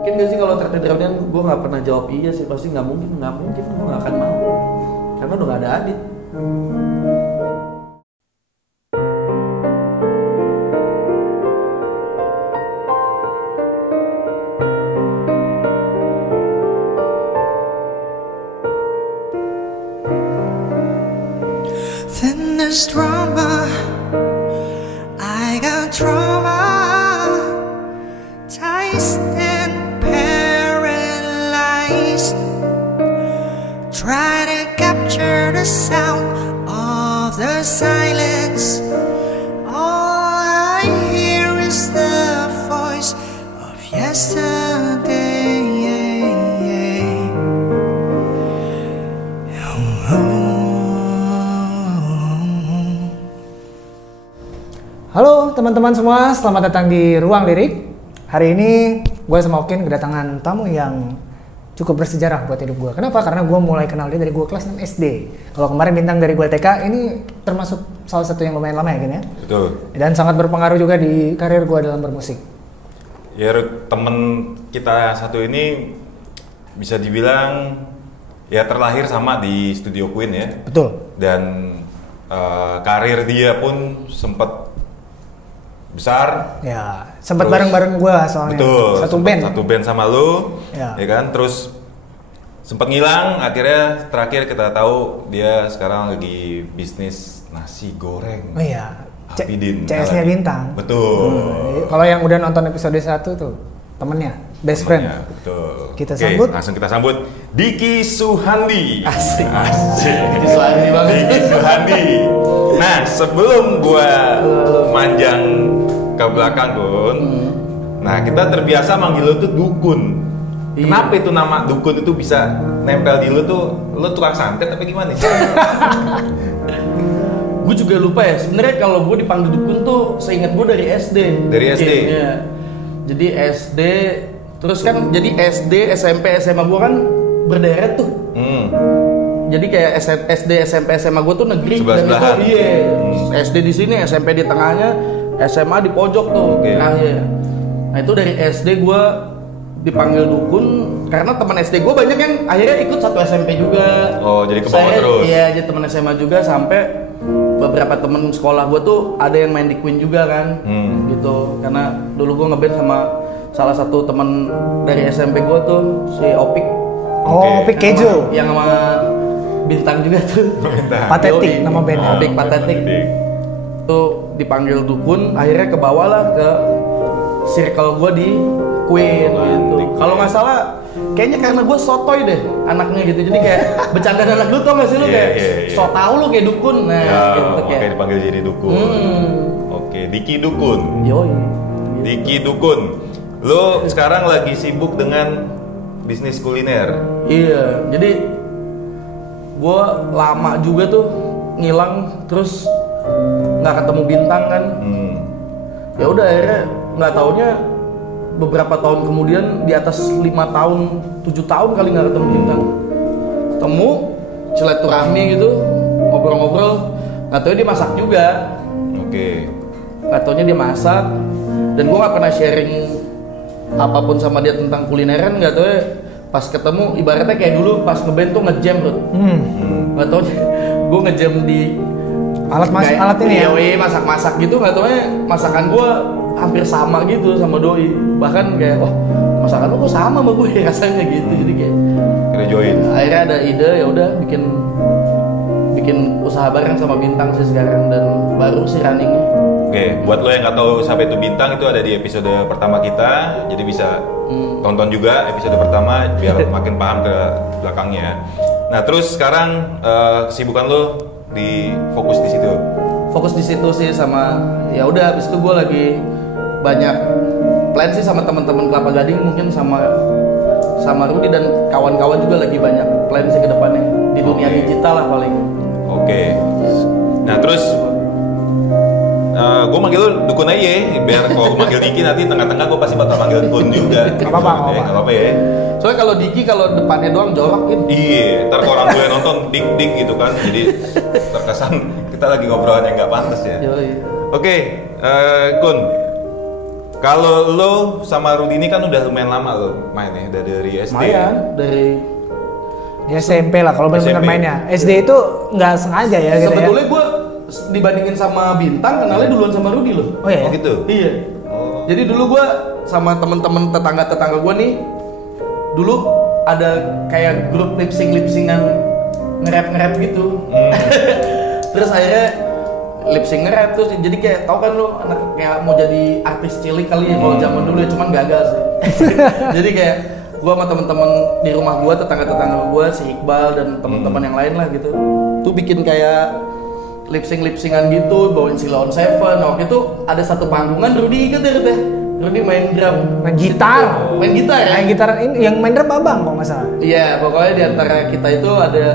Mungkin gak sih kalau terkait reunian gue nggak pernah jawab iya sih, pasti nggak mungkin gue nggak akan mau karena udah nggak ada Adit. Then there's drama, I got trauma, ticed and paralyzed. Try to capture the sound of the silence. All I hear is the voice of yesterday. Halo teman-teman semua, selamat datang di Ruang Lirik. Hari ini gue sama Okin kedatangan tamu yang cukup bersejarah buat hidup gue. Kenapa? Karena gue mulai kenal dia dari gue kelas 6 SD. Kalau kemarin Bintang dari gue TK, ini termasuk salah satu yang lumayan lama ya Gin ya? Betul. Dan sangat berpengaruh juga di karir gue dalam bermusik. Ya temen kita satu ini bisa dibilang ya terlahir sama di Studio Queen ya. Betul. Dan karir dia pun sempat besar. Ya, sempat bareng-bareng gue soalnya. Betul. Satu band sama lu, ya kan. Terus sempat ngilang. Akhirnya terakhir kita tahu dia sekarang lagi bisnis nasi goreng. Oh iya. Hapidin. CS-nya Bintang. Betul. Kalau yang udah nonton episode 1 tuh temennya, best friend. Betul. Kita sambut. Langsung kita sambut Diki Suhandi. Asik. Diki Suhandi banget. Diki Suhandi. Nah, sebelum gua manjang ke belakang Kun, nah kita terbiasa manggil lu tuh Dukun. Iya. Kenapa itu nama Dukun itu bisa nempel di lu tuh? Lu tukang santet tapi gimana? Gue juga lupa ya. Sebenarnya kalau gue dipanggil Dukun tuh seingat gue dari SD. Dari SD. Iya. Jadi SD, terus kan jadi SD, SMP, SMA gue kan berderet tuh. Jadi kayak SD, SMP, SMA gue tuh negeri dan itu iya. SD di sini, SMP di tengahnya, SMA di pojok tuh. Okay. Nah itu dari SD gue dipanggil Dukun karena teman SD gue banyak yang akhirnya ikut satu SMP juga. Oh, jadi ke bawah terus. Iya, jadi teman SMA juga sampai beberapa temen sekolah gue tuh ada yang main di Queen juga kan. Gitu. Karena dulu gue ngeband sama salah satu teman dari SMP gue tuh si Opik. Oh, Opik Kejo. Yang sama Bintang juga tuh. Patetik nama bandnya. Opik Patetik. Tuh dipanggil Dukun, akhirnya kebawalah ke circle gue di Queen gitu. Kalau nggak salah, kayaknya karena gue sotoy deh anaknya gitu. Jadi kayak bercanda anak lu tau gak sih lu kayak so tau lu kayak Dukun. Nah gitu kayak. Oke, dipanggil jadi Dukun. Oke, Diki Dukun. Yoi. Diki Dukun. Lu sekarang lagi sibuk dengan bisnis kuliner. Iya, jadi gue lama juga tuh ngilang terus nggak ketemu Bintang kan. Ya udah akhirnya nggak taunya beberapa tahun kemudian di atas 5 tahun 7 tahun kali nggak ketemu Bintang. Ketemu silaturahmi gitu, ngobrol-ngobrol, nggak taunya dia masak juga. Oke. Nggak taunya dia masak dan gue nggak pernah sharing apapun sama dia tentang kulineran. Nggak taunya pas ketemu ibaratnya kayak dulu pas ngeband tuh ngejam bro. Nggak taunya gue ngejam di alat ini ya. Doi masak-masak gitu, nggak taunya masakan gue hampir sama gitu sama Doi. Bahkan kayak wah masakan lu kok sama sama gue rasanya gitu. Jadi kayak Kita join. akhirnya ada ide ya udah bikin usaha bareng sama Bintang sih sekarang dan baru sih runningnya. Oke, buat lo yang nggak tahu siapa itu Bintang, itu ada di episode pertama kita, jadi bisa tonton juga episode pertama biar makin paham ke belakangnya. Nah terus sekarang kesibukan lo di fokus di situ. Fokus di situ sih sama ya udah habis itu gue lagi banyak plan sih sama teman-teman Kelapa Gading mungkin sama Rudi dan kawan-kawan juga lagi banyak plan sih ke depannya di dunia digital lah paling. Oke. Nah terus gue manggil lu Dukun aja ya, biar kalau gue manggil Diki nanti tengah-tengah gue pasti bakal manggil Dukun juga. Gak apa-apa ya. Soalnya kalau Diki kalau depannya doang jorok gitu. Iya, ntar kalau orang tua yang nonton dik gitu kan, jadi terkesan kita lagi ngobrolan yang nggak pantas ya. Yoi. Oke, Kun, Kalau lo sama Rudy ini kan udah lumayan lama lo main ya dari SD. Lumayan dari Ya SMP lah kalau benar-benar SMP. mainnya. SD itu nggak sengaja ya gitu ya. sebetulnya gue dibandingin sama Bintang kenalnya duluan sama Rudy loh. Oh iya. Oh gitu. Iya. Oh. Jadi dulu gue sama temen-temen tetangga gue nih, dulu ada kayak grup lip-syncan nge-rap gitu. Terus akhirnya lip-sync nge-rap terus jadi kayak tau kan lu anak kayak mau jadi artis cilik kali ya kalau zaman dulu ya, cuman gagal sih. Jadi kayak gue sama temen-temen di rumah gue, tetangga gue, si Iqbal dan temen-temen yang lain lah gitu, tuh bikin kayak lip-syncan gitu, bawain Sheila on Seven. Nah, waktu itu ada satu panggungan Rudy ikut ya, Rudy main drum, Main gitar. main gitar ya. Main gitar ini yang main drum Babang kok nggak salah. Iya, pokoknya di antara kita itu ada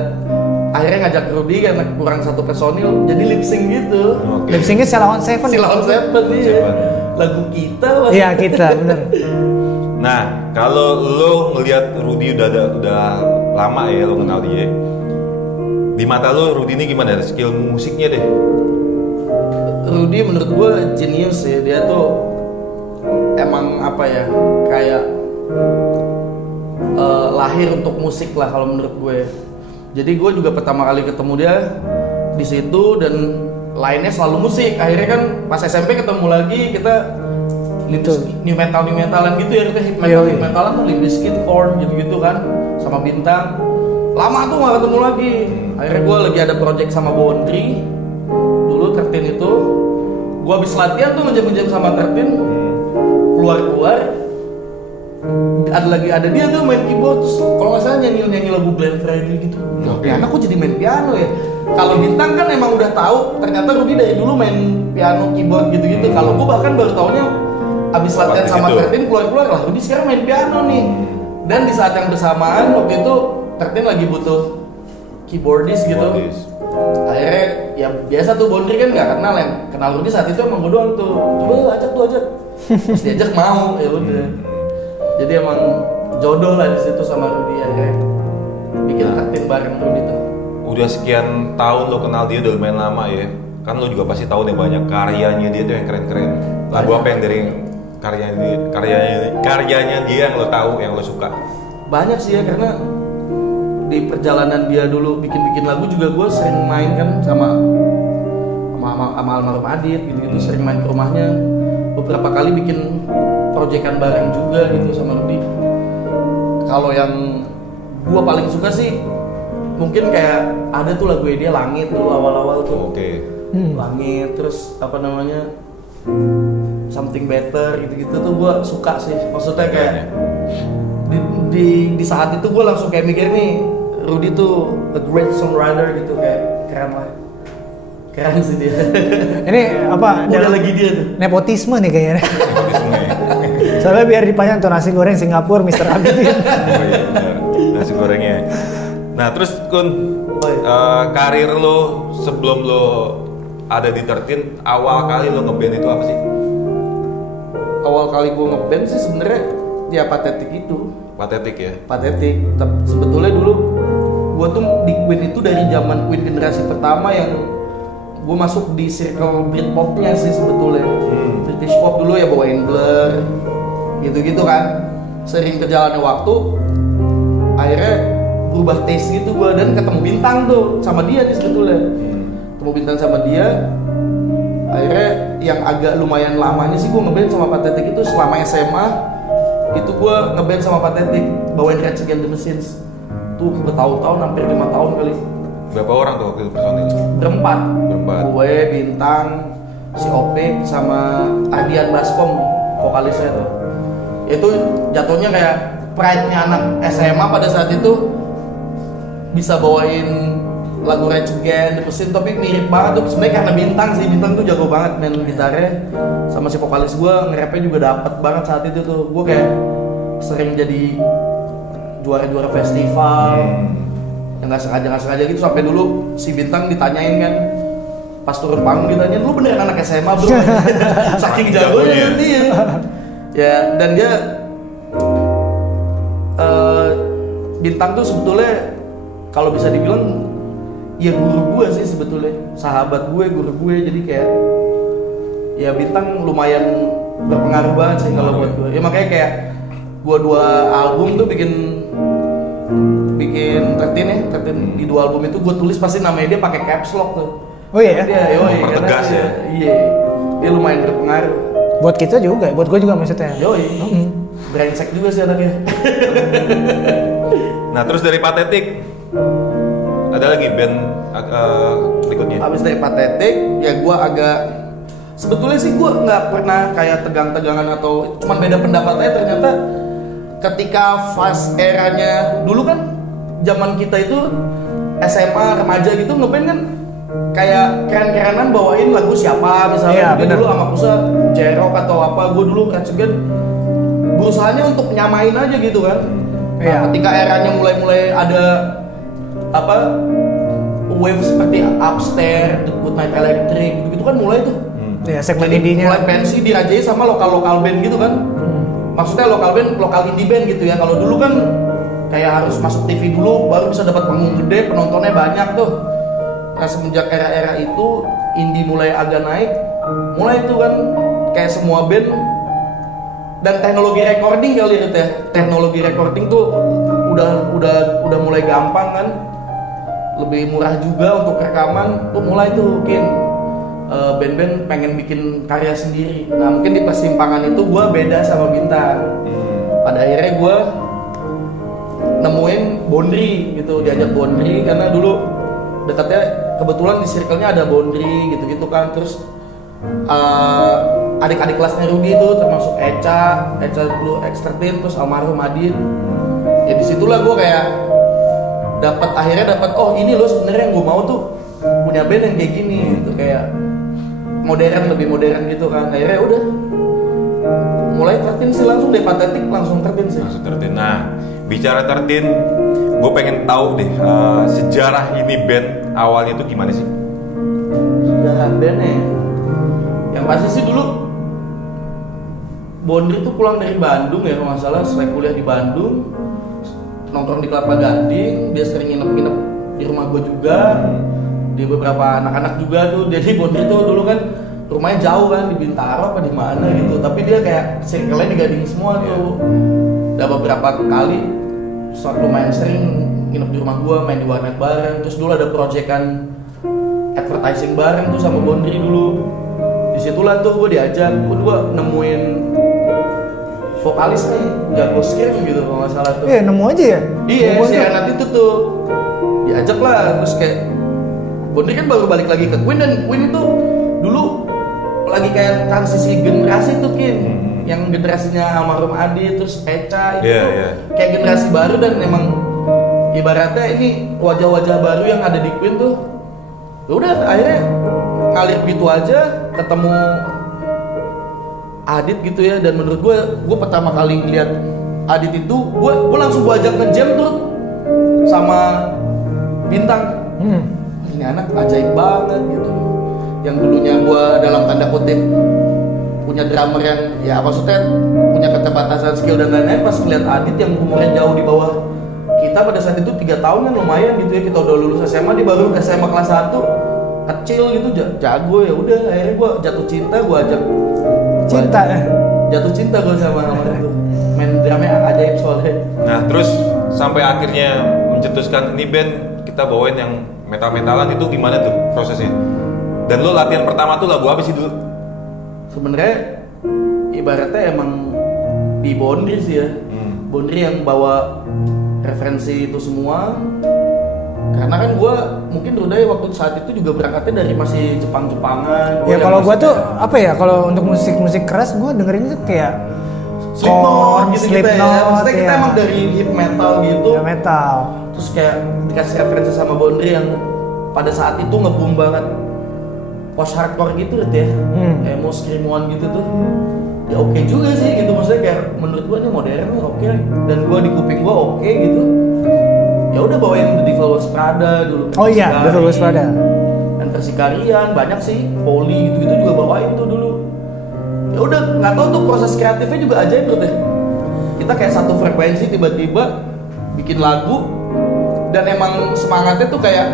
akhirnya ngajak Rudy karena kurang satu personil, jadi lip sync gitu. Oke. Lip syncnya Sheila on Seven. Sheila on Seven iya. Seven. Lagu kita Mas. Iya kita bener. Nah, kalau lo ngelihat Rudy udah lama ya lo kenal dia. Di mata lo Rudy ini gimana skill musiknya deh? Rudy menurut gue genius ya, dia tuh emang apa ya, kayak lahir untuk musik lah kalau menurut gue. Jadi gue juga pertama kali ketemu dia di situ dan lainnya selalu musik. Akhirnya kan pas SMP ketemu lagi kita new metalan gitu ya, kita hip metalan tuh Limp Bizkit, Korn gitu kan sama Bintang. Lama tuh gak ketemu lagi. Akhirnya gue lagi ada project sama Boundary dulu 13 itu. Gue habis latihan tuh ngejam-ngejam sama 13, keluar ada dia tuh main keyboard, terus kalau nggak salah nyanyi lagu Glenn Fredly gitu. Oke. Anak kok jadi main piano ya? Kalau Bintang kan emang udah tahu, ternyata Rudy dari dulu main piano, keyboard gitu-gitu. Kalau gue bahkan baru taunya abis latihan Pas di sama situ. 13 keluar lah, Rudy sekarang main piano nih. Dan di saat yang bersamaan waktu itu 13 lagi butuh keyboardist gitu. Keyboardist. Akhirnya ya biasa tuh Boundary kan nggak kenal yang kenal Rudy saat itu emang gue doang tuh. Coba ajak. Terus diajak mau ya udah. Jadi emang jodoh lah di situ sama Rudy ya kayak bikin aktif bareng Rudy tuh. Udah sekian tahun lo kenal dia udah lumayan lama ya. Kan lo juga pasti tahu nih banyak karyanya dia tuh yang keren-keren. Lagu apa yang dari karyanya dia yang lo tahu, yang lo suka? Banyak sih ya, karena di perjalanan dia dulu bikin lagu juga gue sering main kan sama almarhum Adit gitu sering main ke rumahnya. Beberapa kali bikin proyekan bareng juga gitu sama Rudy. Kalau yang gue paling suka sih mungkin kayak ada tuh lagu dia Langit dulu awal-awal tuh. Oke. Langit, terus apa namanya Something Better gitu-gitu tuh gue suka sih. Maksudnya kayak di saat itu gue langsung kayak mikir nih Rudy tuh a great songwriter gitu, kayak keren sih dia. Ini apa? Udah lagi dia tuh. Nepotisme nih kayaknya. Soalnya biar dipajang tuh nasi goreng Singapura Mr. Abid. Oh iya benar. Nasi gorengnya. Nah terus Kun, karir lo sebelum lo ada di 13, awal kali lo ngeband itu apa sih? Awal kali gue ngeband sih sebenarnya ya Pathetic itu. Pathetic ya? Pathetic. Sebetulnya dulu gue tuh di Queen itu dari zaman Queen generasi pertama yang gue masuk di circle Britpopnya sih sebetulnya. British pop dulu ya, bawain Blur gitu-gitu kan. Sering berjalannya waktu akhirnya berubah taste gitu gue, dan ketemu Bintang tuh sama dia nih sebetulnya. Ketemu Bintang sama dia, akhirnya yang agak lumayan lamanya sih gue ngeband sama Pathetic itu selama SMA. Itu gue ngeband sama Pathetic, bawain Rage Against the Machines tuh bertahun-tahun, hampir 5 tahun kali. Berapa orang tuh waktu itu personil? Berempat. Gue, Bintang, si Opik, sama Ardian Baskom, vokalisnya tuh. Itu jatuhnya kayak pride-nya anak SMA pada saat itu, bisa bawain lagu Rage Against the Machine, tapi mirip banget tuh. Sebenarnya karena Bintang sih, Bintang tuh jago banget main gitarnya, sama si vokalis gue nge-rapnya juga dapet banget saat itu tuh. Gue kayak sering jadi juara-juara festival. Yang nggak sengaja gitu, sampai dulu si Bintang ditanyain kan pas turun panggung, ditanyain lu beneran anak SMA bro. Saking jagonya dia ya. Dan dia Bintang tuh sebetulnya kalau bisa dibilang ya guru gue sih sebetulnya, sahabat gue, guru gue. Jadi kayak ya Bintang lumayan berpengaruh banget sih kalau buat gue. Ya makanya kayak gue 2 album tuh bikin 13 di 2 album itu gue tulis pasti namanya dia pakai caps lock tuh. Oh iya ya? Dia Mempertegas ya? Iya, dia lumayan berpengaruh. Buat kita juga, buat gue juga maksudnya. Brengsek juga sih anaknya. Nah terus dari Pathetic ada lagi band berikutnya. Habis dari Pathetic ya gue agak sebetulnya sih gue nggak pernah kayak tegang-tegangan atau cuman beda pendapatnya. Ternyata ketika fase eranya dulu kan zaman kita itu SMA remaja gitu ngeband kan kayak keren-kerenan bawain lagu siapa misalnya. Dia dulu sama Pusa Jerok atau apa, gue dulu Rage Against berusahanya untuk nyamain aja gitu kan. Nah, ketika eranya mulai ada apa wave seperti Upstairs, The Good Night Electric gitu kan mulai tuh. Ya segmen indie-nya. Mulai pensi dirajai sama lokal band gitu kan. Maksudnya lokal band, lokal indie band gitu ya. Kalau dulu kan kayak harus masuk TV dulu baru bisa dapat panggung gede, penontonnya banyak tuh. Nah semenjak era-era itu indie mulai agak naik, mulai tuh kan kayak semua band dan teknologi recording kali itu ya. Teknologi recording tuh udah mulai gampang kan. Lebih murah juga untuk rekaman tuh mulai tuh mungkin band-band pengen bikin karya sendiri. Nah mungkin di persimpangan itu gue beda sama Bintang. Pada akhirnya gue nemuin Bondri gitu, diajak Bondri karena dulu dekatnya kebetulan di circle-nya ada Bondri gitu-gitu kan. Terus adik-adik kelasnya Rudy itu termasuk Eca dulu X13 terus almarhum Adin. Ya disitulah gue kayak akhirnya dapat oh ini loh sebenarnya yang gue mau tuh punya band yang kayak gini gitu, kayak lebih modern gitu kan. Akhirnya udah mulai 13 sih langsung deh Pathetic langsung 13 sih. Langsung 13. Nah, bicara 13, gue pengen tahu deh sejarah ini band awalnya itu gimana sih? Sejarah bandnya yang pasti sih dulu Bondri tuh pulang dari Bandung ya kalau nggak salah, selesai kuliah di Bandung, nongkrong di Kelapa Gading, dia sering nginep di rumah gue juga, di beberapa anak-anak juga tuh. Jadi Bondri tuh dulu kan rumahnya jauh kan di Bintaro apa di mana gitu, tapi dia kayak circle-nya di Gading semua tuh. Udah beberapa kali lumayan sering nginep di rumah gue, main di warnet bareng. Terus dulu ada proyekan advertising bareng tuh sama Bondri dulu. Disitulah tuh gue diajak, gue nemuin vokalis nih, nggak gue scream gitu kalau nggak salah tuh. Nemu aja ya? Iya, si Renat itu tuh diajak lah, terus kayak Bondri kan baru balik lagi ke Queen, dan Queen itu dulu lagi kayak transisi generasi tuh yang generasinya almarhum Adi, terus Eca itu kayak generasi baru, dan emang ibaratnya ini wajah-wajah baru yang ada di Queen tuh. Udah akhirnya ngalir gitu aja, ketemu Adit gitu ya, dan menurut gue pertama kali ngeliat Adit itu gue langsung gue ajak nge-jam tuh sama Bintang. Ini anak ajaib banget gitu. Yang dulunya gue dalam tanda kutip punya drummer yang ya maksudnya punya keterbatasan skill dan lain-lain, pas ngeliat Adit yang umurnya jauh di bawah kita pada saat itu 3 tahun kan lumayan gitu ya, kita udah lulus SMA, dia baru SMA kelas 1 kecil gitu, jago. Ya udah akhirnya gue jatuh cinta, gue ajak jatuh cinta gue sama itu, main drumnya ajaib soalnya. Nah terus sampai akhirnya mencetuskan ini band kita bawain yang metal-metalan, itu gimana tuh prosesnya? Dan lo latihan pertama tuh lagu apa sih dulu? Sebenarnya ibaratnya emang di Bondri sih ya, Bondri yang bawa referensi itu semua. Karena kan gue mungkin Rudai waktu saat itu juga berangkatnya dari masih Jepang-Jepangan. Ya kalau gue tuh apa ya, kalau untuk musik keras gue dengerinnya tuh kayak Slipknot gitu ya. Maksudnya kita ya. emang dari hip metal gitu. Ya metal. Terus kayak dikasih referensi sama Bondri yang pada saat itu nge-boom banget. Post hardcore gitu ya. Emo screamuan gitu tuh. Ya oke juga sih gitu, maksudnya kayak menurut gue ini modern nih oke. Dan gue di kuping gue oke gitu. Ya udah bawain The Devil Wears Prada dulu. Oh iya, The Devil Wears Prada. Dan versi Karian banyak sih, Foley gitu-gitu juga bawain tuh dulu. Ya udah nggak tahu tuh proses kreatifnya juga ajaib tuh deh. Kita kayak satu frekuensi tiba-tiba bikin lagu, dan emang semangatnya tuh kayak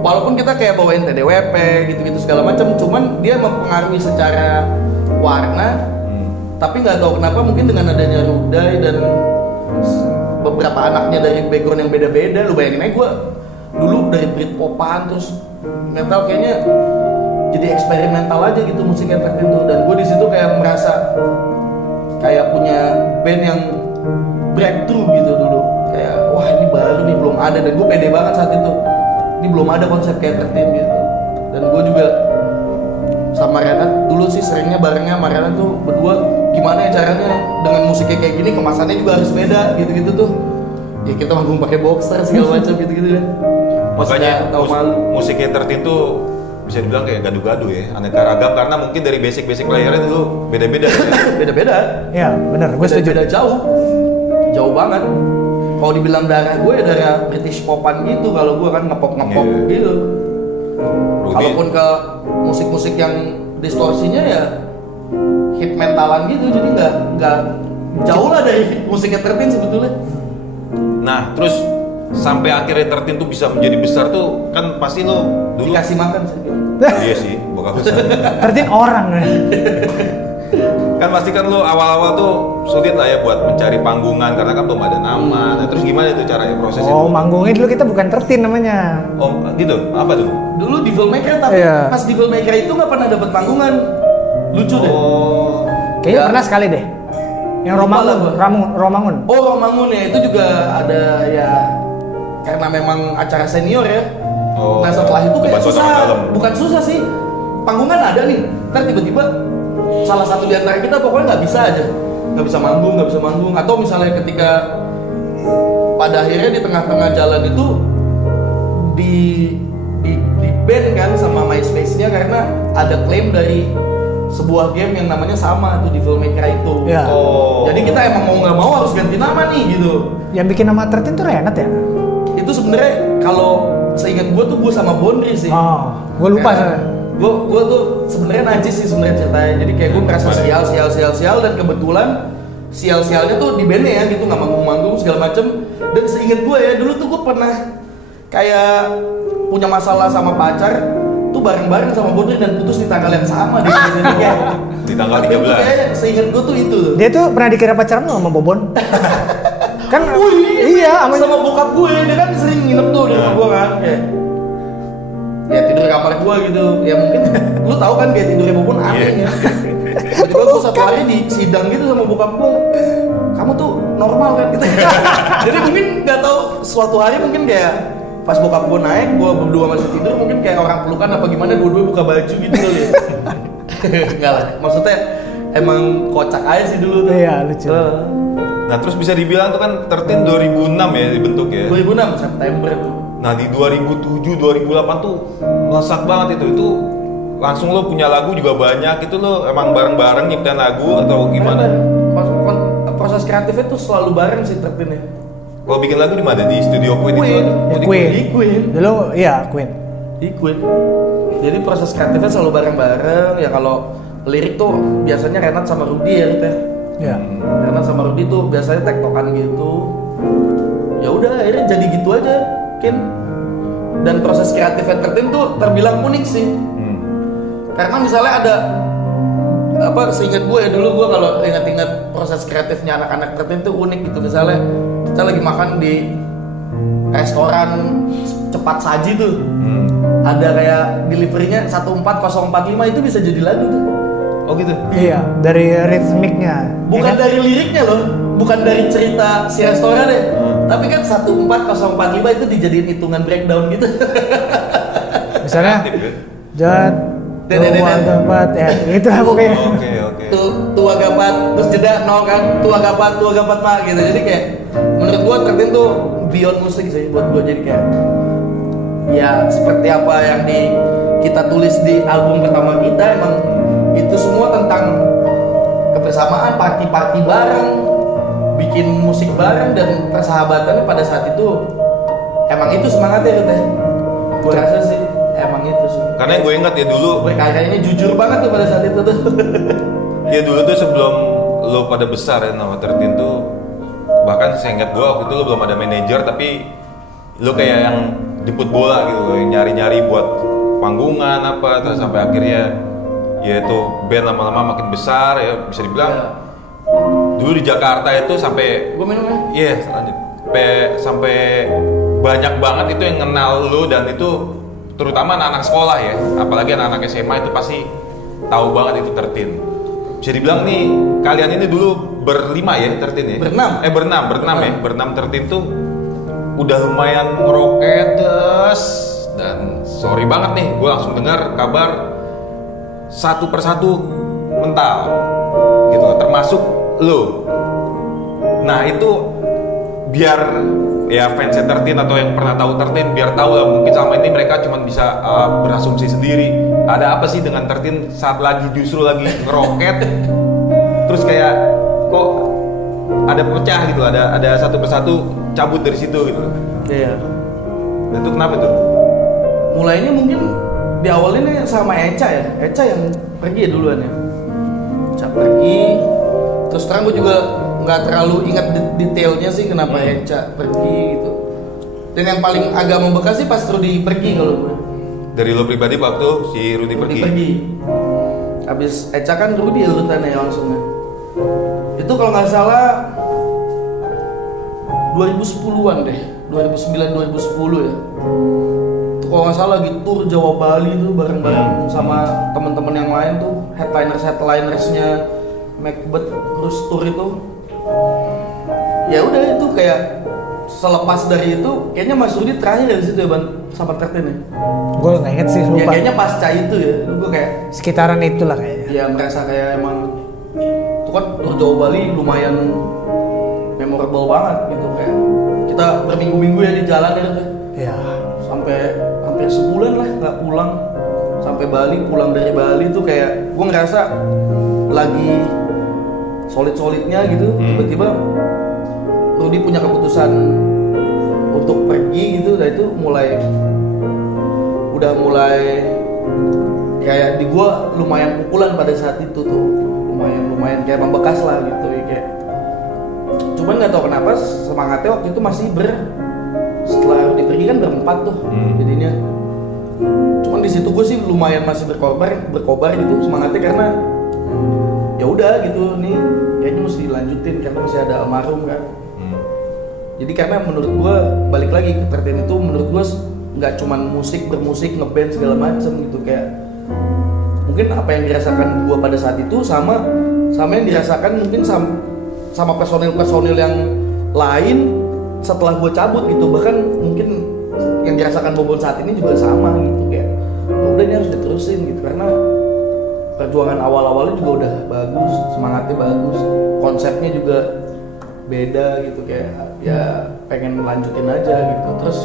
walaupun kita kayak bawain TDWP gitu-gitu segala macam, cuman dia mempengaruhi secara warna, tapi nggak tahu kenapa mungkin dengan adanya Rudai dan beberapa anaknya dari background yang beda-beda. Lu bayangin aja gue dulu dari Britpopan terus metal, kayaknya jadi eksperimental aja gitu musiknya tertentu, dan gue di situ kayak merasa kayak punya band yang breakthrough gitu dulu, kayak wah ini baru nih, belum ada, dan gue pede banget saat itu, ini belum ada konsep kayak tertentu gitu. Dan gue juga sama Renat dulu sih seringnya barengnya sama Renat tuh berdua, gimana ya caranya dengan musiknya kayak gini, kemasannya juga harus beda gitu-gitu tuh. Ya kita manggung pakai boxer segala macam gitu-gitu ya. Makanya musiknya tertentu bisa dibilang kayak gaduh-gaduh ya, aneka ragam, karena mungkin dari basic layernya dulu beda-beda. Beda-beda. Ya benar, gue setuju. Beda jauh banget. Kalau dibilang darah gue ya darah British popan gitu, kalau gue kan ngepop gitu. Kalaupun ke musik-musik yang distorsinya ya hit mentalan gitu, jadi nggak jauh lah dari musiknya Tertin sebetulnya. Nah, terus sampai akhirnya Tertin tuh bisa menjadi besar tuh kan pasti lo dulu dikasih makan sih. Iya sih, bokap besar. Tertin orang kan pasti kan lo awal-awal tuh sulit lah ya buat mencari panggungan karena kan belum ada nama. Nah, terus gimana itu caranya prosesnya? Oh, manggungnya dulu kita bukan Tertin namanya. Oh, gitu. Apa tuh? Dulu Devil Maker, tapi pas Devil Maker itu nggak pernah dapat panggungan. Lucu deh. Kayaknya pernah sekali deh. Yang Romangun. Oh, Romangun ya, itu juga ada ya karena memang acara senior ya. Nah setelah itu kayak susah, bukan susah sih, panggungan ada nih, ntar tiba-tiba salah satu di antara kita pokoknya nggak bisa manggung, atau misalnya ketika pada akhirnya di tengah-tengah jalan itu di ban kan sama MySpace-nya karena ada klaim dari sebuah game yang namanya sama tuh Devil Maker itu. Ya. Jadi kita emang mau nggak mau harus ganti nama nih gitu. Yang bikin nama Tertin tuh Renat ya? Itu sebenarnya kalau seingat gue tuh gue sama Bondri sih. Gue lupa soalnya. Gue tuh sebenarnya najis sih sebenarnya ceritanya. Jadi kayak gue merasa sial dan kebetulan sialnya tuh di bandnya ya gitu, nggak manggung segala macem. Dan seingat gue ya dulu tuh gue pernah kayak punya masalah sama pacar tuh bareng-bareng sama Bondri dan putus di tanggal yang sama di di tanggal 13. Kayaknya seingat gue tuh itu. Dia tuh pernah dikira pacaran sama Bobon. Kan iya sama bokap gue, dia kan sering nginep tuh di rumah gue kan, kayak ya tidur di kamar gue gitu, ya mungkin lu tahu kan kayak tidurnya Bobon aneh ya. Tiba-tiba gue satu hari di sidang gitu sama bokap gue, kamu tuh normal kan gitu. Jadi mungkin nggak tahu suatu hari mungkin kayak pas bokap gue naik, gue berdua masih tidur, mungkin kayak orang pelukan apa gimana, dua-dua buka baju gitu kali ya. Enggak lah, maksudnya emang kocak aja sih dulu tuh. Iya, lucu. Nah terus bisa dibilang tuh kan Tertin 2006 ya dibentuk ya? 2006 September tuh. Nah di 2007-2008 tuh melesak banget itu langsung lo punya lagu juga banyak, itu lo emang bareng-bareng nyiptain lagu atau gimana? Proses kreatifnya tuh selalu bareng sih Tertin ya. Kalau bikin lagu di mana? Di studio Queen itu? Di Queen. Dulu iya Queen. Di Queen. Jadi proses kreatifnya selalu bareng-bareng ya. Kalau lirik tuh biasanya Renat sama Rudy ya gitu ya. Ya. Karena sama Rudy tuh biasanya tektokan gitu. Ya udah akhirnya jadi gitu aja, Kin. Dan proses kreatif Tertin tuh terbilang unik sih. Karena misalnya ada apa, seingat gue ya dulu gue kalau ingat-ingat proses kreatifnya anak-anak Tertin tuh unik gitu. Misalnya kita lagi makan di restoran cepat saji tuh. Ada kayak deliverynya 14045 itu bisa jadi lagu tuh. Oh gitu? Iya, dari ritmiknya. Bukan dari liriknya loh, bukan dari cerita si restoran ya. Tapi kan 14045 itu dijadiin hitungan breakdown gitu. Misalnya, Jat, gapat, ya itu lah pokoknya. Oke. Tua gapat, terus jeda 0 kan, tua gapat mah gitu. Jadi kayak menurut gua Tertin tuh beyond musik sih buat gua, jadi kayak ya seperti apa yang kita tulis di album pertama kita, emang itu semua tentang kebersamaan, party bareng, bikin musik bareng, dan persahabatannya pada saat itu emang itu semangatnya gitu ya. Gue rasa sih emang itu sih. Karena gue ingat ya dulu, gue kayaknya jujur banget tuh pada saat itu tuh. Ya dulu tuh sebelum lo pada besar ya nama Tertin tuh, bahkan saya ingat gue waktu itu lo belum ada manajer, tapi lo kayak yang jemput bola gitu, yang nyari-nyari buat panggungan apa, terus sampai akhirnya yaitu band lama-lama makin besar ya, bisa dibilang Ya. dulu di Jakarta itu sampai Gue minum ya. iya lanjut sampai banyak banget itu yang kenal lu, dan itu terutama anak-anak sekolah ya, apalagi anak-anak SMA itu pasti tahu banget itu 13. Bisa dibilang nih kalian ini dulu berlima ya 13 ya? Berenam 13 tuh udah lumayan ngeroket dan sorry banget nih gue langsung dengar kabar satu persatu mental gitu, termasuk lo. Nah itu biar ya fans 13 atau yang pernah tahu 13 biar tahu lah, mungkin selama ini mereka cuma bisa berasumsi sendiri ada apa sih dengan 13 saat lagi justru lagi ngeroket terus kayak kok ada pecah gitu, ada satu persatu cabut dari situ gitu. Iya. Dan itu kenapa tuh? Mulainya mungkin diawalinnya sama Eca ya. Eca yang pergi ya duluan ya. Eca pergi. Terus terang gue juga nggak terlalu ingat detailnya sih kenapa Eca pergi gitu. Dan yang paling agak membekas sih pas Rudy pergi kalau gue. Dari lo pribadi waktu si Rudy pergi. Abis Eca kan Rudy urutannya langsungnya. Itu kalau nggak salah 2010-an deh, 2009-2010 ya. Itu kalau nggak salah lagi tour Jawa Bali tuh bareng-bareng sama teman-teman yang lain tuh, headlinersnya Macbeth Cruise Tour itu. Ya udah itu kayak selepas dari itu kayaknya Mas Rudy terakhir dari situ ya Ban sama 13 ya. Gue nggak inget sih, Ya lupa. kayaknya pasca itu ya, gue kayak Sekitaran itulah kayaknya. ya merasa kayak emang itu kan tour Jawa Bali lumayan memorable banget gitu, kayak kita berminggu-minggu ya di jalan ya Iya. sampai hampir sebulan lah nggak pulang, sampai Bali, pulang dari Bali tuh kayak gue ngerasa lagi solid-solidnya gitu. Tiba-tiba Rudy punya keputusan untuk pergi gitu, dan itu udah mulai kayak di gue lumayan pukulan pada saat itu tuh, lumayan kayak membekas lah gitu ya, kayak cuman nggak tahu kenapa semangatnya waktu itu masih setelah Rudy pergi kan berempat tuh jadinya. Cuman di situ gue sih lumayan masih berkobar gitu semangatnya, karena ya udah gitu nih kayaknya mesti dilanjutin karena masih ada almarhum kan. Jadi karena menurut gue balik lagi ke 13 itu menurut gue nggak cuman bermusik ngeband segala macem gitu, kayak mungkin apa yang dirasakan gue pada saat itu sama yang dirasakan mungkin sama personil yang lain setelah gue cabut gitu, bahkan mungkin yang dirasakan Bobon saat ini juga sama gitu, kayak udah ini harus diterusin gitu karena perjuangan awal-awalnya juga udah bagus, semangatnya bagus, konsepnya juga beda gitu, kayak ya pengen lanjutin aja gitu. Terus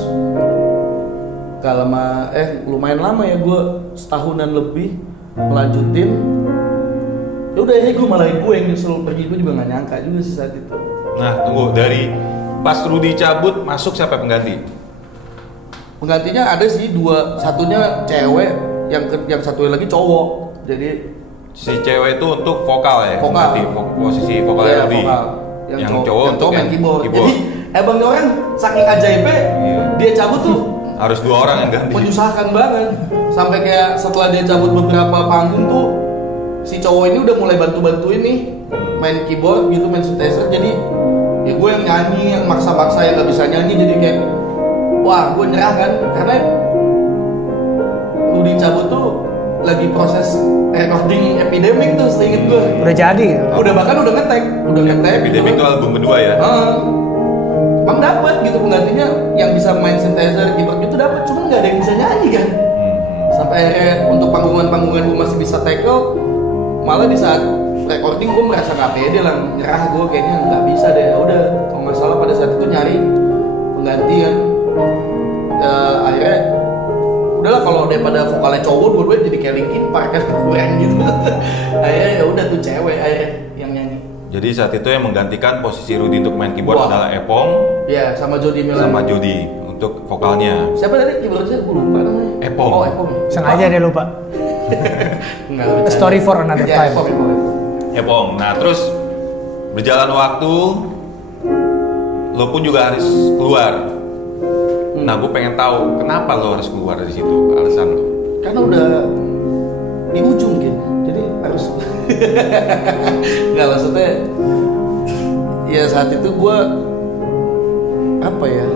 gak lama lumayan lama ya, gue setahunan lebih melanjutin. Ya udah akhirnya gue yang nyusul pergi, gue juga gak nyangka juga sih saat itu. Nah tunggu, dari pas Rudy cabut masuk siapa pengganti? Penggantinya ada sih dua, satunya cewek, yang satunya lagi cowok. Jadi si cewek itu untuk vokal ya? Vokal. Pengganti posisi vokalnya ya, Rudy. vokal. Yang cowok untuk main yang keyboard. keyboard. Jadi emang orang saking ajaibnya dia cabut tuh Harus 2 orang yang ganti. menyusahkan banget. Sampai kayak setelah dia cabut beberapa panggung tuh si cowok ini udah mulai bantu-bantuin nih main keyboard gitu, main synthesizer. Jadi ya gue yang nyanyi, yang maksa-maksa yang gak bisa nyanyi, jadi kayak wah gue nyerah kan, karena Rudy cabut tuh lagi proses recording Epidemic tuh seinget gue. Udah jadi ya. Udah bahkan udah ngetek Epidemic itu album kedua ya? Emang dapat gitu penggantinya yang bisa main synthesizer, keyboard gitu dapat, cuman nggak ada yang bisa nyanyi kan. Sampai akhirnya untuk panggungan gue masih bisa tackle, malah di saat recording gue merasa nggak pede lah, nyerah gue kayaknya nggak bisa deh. Udah kalau nggak salah pada saat itu nyari pengganti kan. Akhirnya udahlah, kalau daripada vokalnya cowok dua-duanya jadi kayak Linkin Park kan, kurang gitu. Akhirnya ya udah tuh cewek akhirnya yang nyanyi. Jadi saat itu yang menggantikan posisi Rudy untuk main keyboard adalah Epong. Iya, sama Jody Milan. Sama Jody untuk vokalnya. Siapa tadi keyboardnya? Gue lupa namanya. Epong. Oh, Epong. Sengaja dia lupa. Enggak. A story for another time. Epong. Epong. Nah terus berjalan waktu, lo pun juga harus keluar. Nah gue pengen tahu kenapa lo harus keluar dari situ, alasan lo. Karena udah di ujung gitu. Jadi Nggak, maksudnya ya saat itu gue apa ya,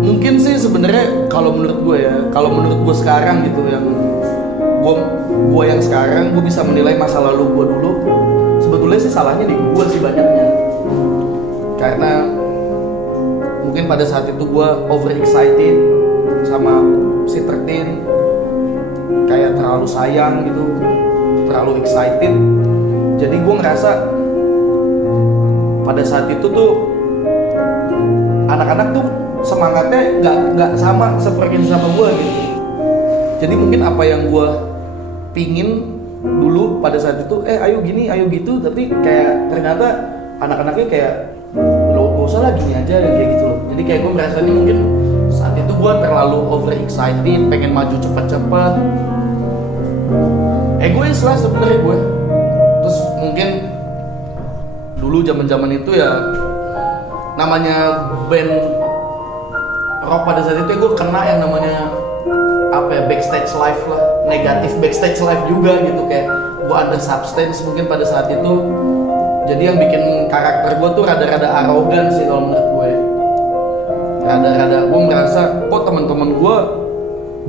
mungkin sih sebenarnya kalau menurut gue sekarang gitu, yang gue yang sekarang gue bisa menilai masa lalu gue dulu, sebetulnya sih salahnya di gue sih banyaknya, karena mungkin pada saat itu gue overexcited sama si 13, kayak terlalu sayang gitu, terlalu excited. Jadi gue ngerasa pada saat itu tuh anak-anak tuh semangatnya nggak sama seperti sama gue gitu. Jadi mungkin apa yang gue pingin dulu pada saat itu, ayo gini, ayo gitu, tapi kayak ternyata anak-anaknya kayak lo gak usah lah gini aja kayak gitu loh. Jadi kayak gue merasanya mungkin saat itu gue terlalu overexcited, pengen maju cepet-cepet, egois lah sebenarnya gue. Terus mungkin dulu zaman itu ya namanya band rock pada saat itu gue kena yang namanya apa ya, backstage life lah, negatif backstage life juga gitu, kayak gue under substance mungkin pada saat itu. Jadi yang bikin karakter gue tuh rada-rada arogan sih kalau menurut gue. Rada-rada gue merasa kok teman-teman gue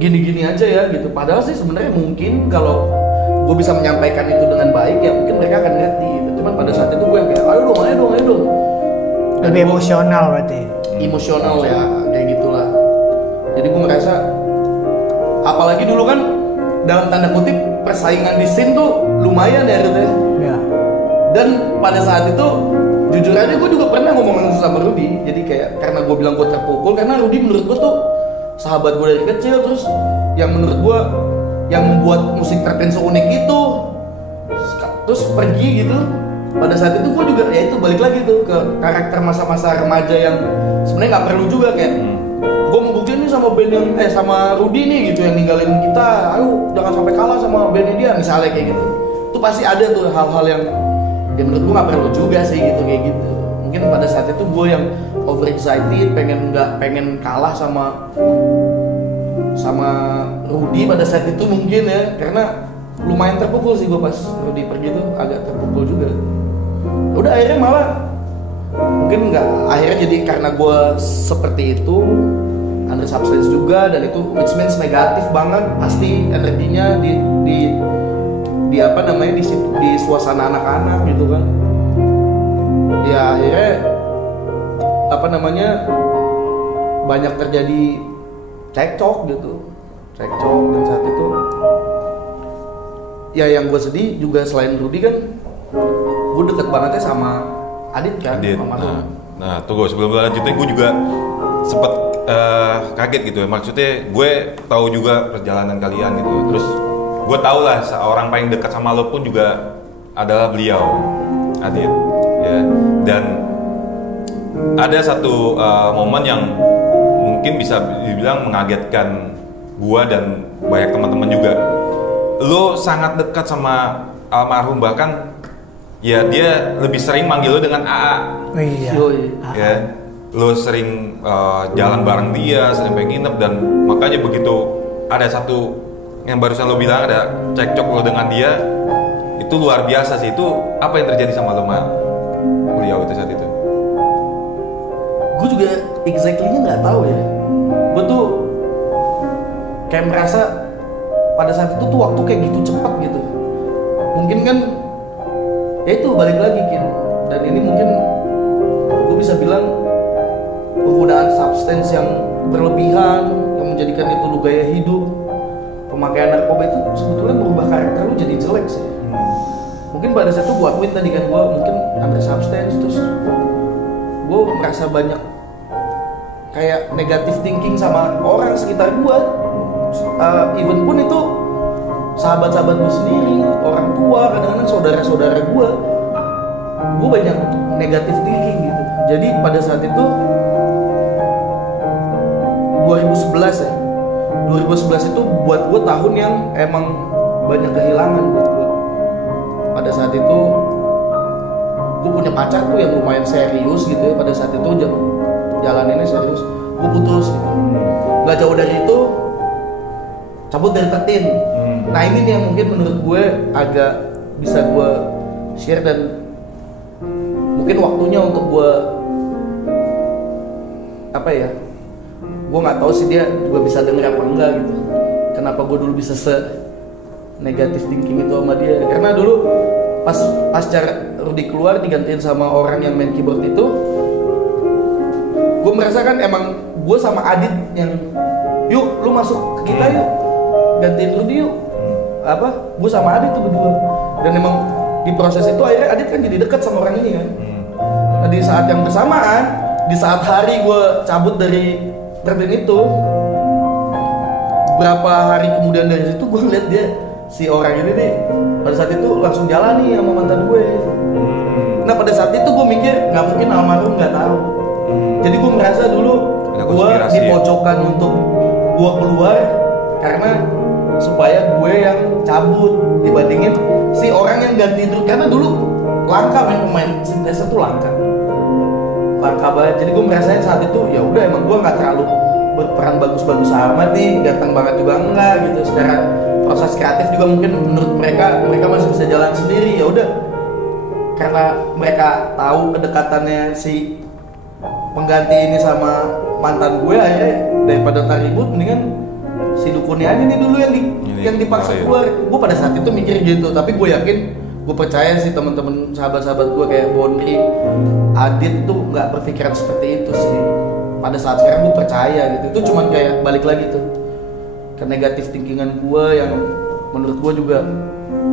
gini-gini aja ya gitu. Padahal sih sebenarnya mungkin kalau gue bisa menyampaikan itu dengan baik ya mungkin mereka akan ngerti gitu. Cuman pada saat itu gue yang kayak ayo dong. Lebih emosional berarti. Emosional ya kayak gitulah. Jadi gue merasa, apalagi dulu kan dalam tanda kutip persaingan di scene tuh lumayan ya gitu ya. Ya. Dan pada saat itu jujur aja gue juga pernah ngomongin sama Rudy. Jadi kayak karena gue bilang gue terpukul karena Rudy menurut gue tuh sahabat gue dari kecil, terus yang menurut gue yang membuat musik tertentu unik itu terus pergi gitu. Pada saat itu gue juga ya itu balik lagi tuh ke karakter masa-masa remaja yang sebenarnya nggak perlu juga, kayak gue mau buktiin nih sama band yang sama Rudy nih gitu yang ninggalin kita, ayo jangan sampai kalah sama bandnya dia misalnya kayak gitu. Itu pasti ada tuh hal-hal yang ya menurut gue nggak perlu juga sih gitu kayak gitu. Mungkin pada saat itu gue yang overexcited, pengen kalah sama Rudy pada saat itu mungkin ya, karena lumayan terpukul sih gue pas Rudy pergi tuh, agak terpukul juga. Udah akhirnya malah mungkin nggak, akhirnya jadi karena gue seperti itu under substance juga, dan itu which means negatif banget pasti energinya di apa namanya di suasana anak-anak gitu kan. Ya akhirnya apa namanya banyak terjadi cekcok dan saat itu ya yang gue sedih juga selain Rudy kan gue deket bangetnya sama Adit kan. Nah tunggu sebelum lanjutin, gue juga sempet kaget gitu ya, maksudnya gue tahu juga perjalanan kalian gitu, terus gue tau lah seorang paling dekat sama lo pun juga adalah beliau Adit ya. Dan ada satu momen yang mungkin bisa dibilang mengagetkan gue dan banyak teman-teman juga. Lo sangat dekat sama almarhum, bahkan ya dia lebih sering manggil lo dengan AA. Oh iya. Ya, lo sering jalan bareng dia, sering pengen nginep, dan makanya begitu ada satu yang barusan lo bilang ada cekcok lo dengan dia, itu luar biasa sih. Itu apa yang terjadi sama lo sama beliau itu saat itu? Gue juga exactly-nya nggak tahu ya. Gue tuh kayak merasa pada saat itu tuh waktu kayak gitu cepat gitu. Mungkin kan ya itu balik lagi Kin. Dan ini mungkin gue bisa bilang penggunaan substance yang berlebihan yang menjadikan itu lu gaya hidup. Pemakaian narkoba itu sebetulnya merubah karakter lu jadi jelek sih. Mungkin pada saat itu gue akuin tadi kan, gue mungkin under substance, terus gue merasa banyak kayak negative thinking sama orang sekitar gue. Even pun itu sahabat-sahabat gue sendiri, orang tua, kadang-kadang saudara-saudara gue banyak negative thinking gitu. Jadi pada saat itu 2011 ya, 2011 itu buat gue tahun yang emang banyak kehilangan buat gue. Pada saat itu gue punya pacar tuh yang lumayan serius gitu ya. Pada saat itu jalaninnya serius, gue putus gitu. Gak jauh dari itu cabut dari tertin. Nah ini nih yang mungkin menurut gue agak bisa gue share dan mungkin waktunya untuk gue apa ya, gue nggak tahu sih dia juga bisa denger apa enggak gitu. Kenapa gue dulu bisa negatif thinking itu sama dia, karena dulu pas cara Rudy keluar digantiin sama orang yang main keyboard itu, gue merasakan emang gue sama Adit yang yuk lu masuk ke kita yuk gantiin Rudy yuk, apa gue sama Adit tuh berdua. Dan emang di proses itu akhirnya Adit kan jadi dekat sama orang ini kan. Nah di saat yang bersamaan, di saat hari gue cabut dari tertin itu, berapa hari kemudian dari situ gue ngeliat dia, si orang ini nih pada saat itu langsung jalan nih sama mantan gue. Nah pada saat itu gue mikir nggak mungkin almarhum nggak tahu. Jadi gue merasa dulu gue dipojokkan untuk gue keluar karena supaya gue yang cabut dibandingin si orang yang ganti itu, karena dulu langka main pemain sintesa tuh langka banget. Jadi gue merasa saat itu ya udah emang gue nggak terlalu berperan bagus-bagus amat nih, ganteng banget juga enggak gitu. Secara proses kreatif juga mungkin menurut mereka masih bisa jalan sendiri. Ya udah, karena mereka tahu kedekatannya si pengganti ini sama mantan gue, akhirnya daripada ntar ribut mendingan si dukunnya aja nih dulu yang dipaksa keluar. Gue pada saat itu mikir gitu, tapi gue yakin, gue percaya sih teman-teman sahabat-sahabat gue kayak Bondri, Adit tuh nggak berpikiran seperti itu sih. Pada saat sekarang gue percaya gitu. Itu cuman kayak balik lagi tuh ke negatif thinkingan gue yang menurut gue juga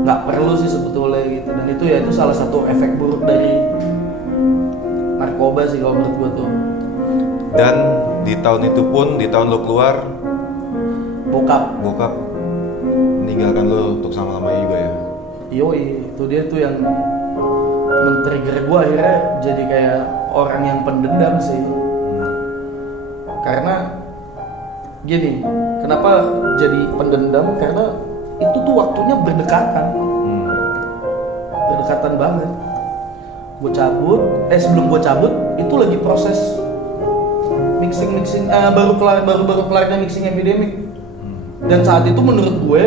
nggak perlu sih sebetulnya gitu. Dan itu ya itu salah satu efek buruk dari narkoba sih kalau menurut gue tuh. Dan di tahun itu pun, di tahun lo keluar, bokap meninggalkan lo untuk selama-lamanya juga ya? Yoi, itu dia tuh yang men-trigger gue akhirnya jadi kayak orang yang pendendam sih. Karena gini, kenapa jadi pendendam? Karena itu tuh waktunya berdekatan banget. Gue cabut, sebelum gue cabut itu lagi proses mixing, baru kelarnya mixing epidemic. Dan saat itu menurut gue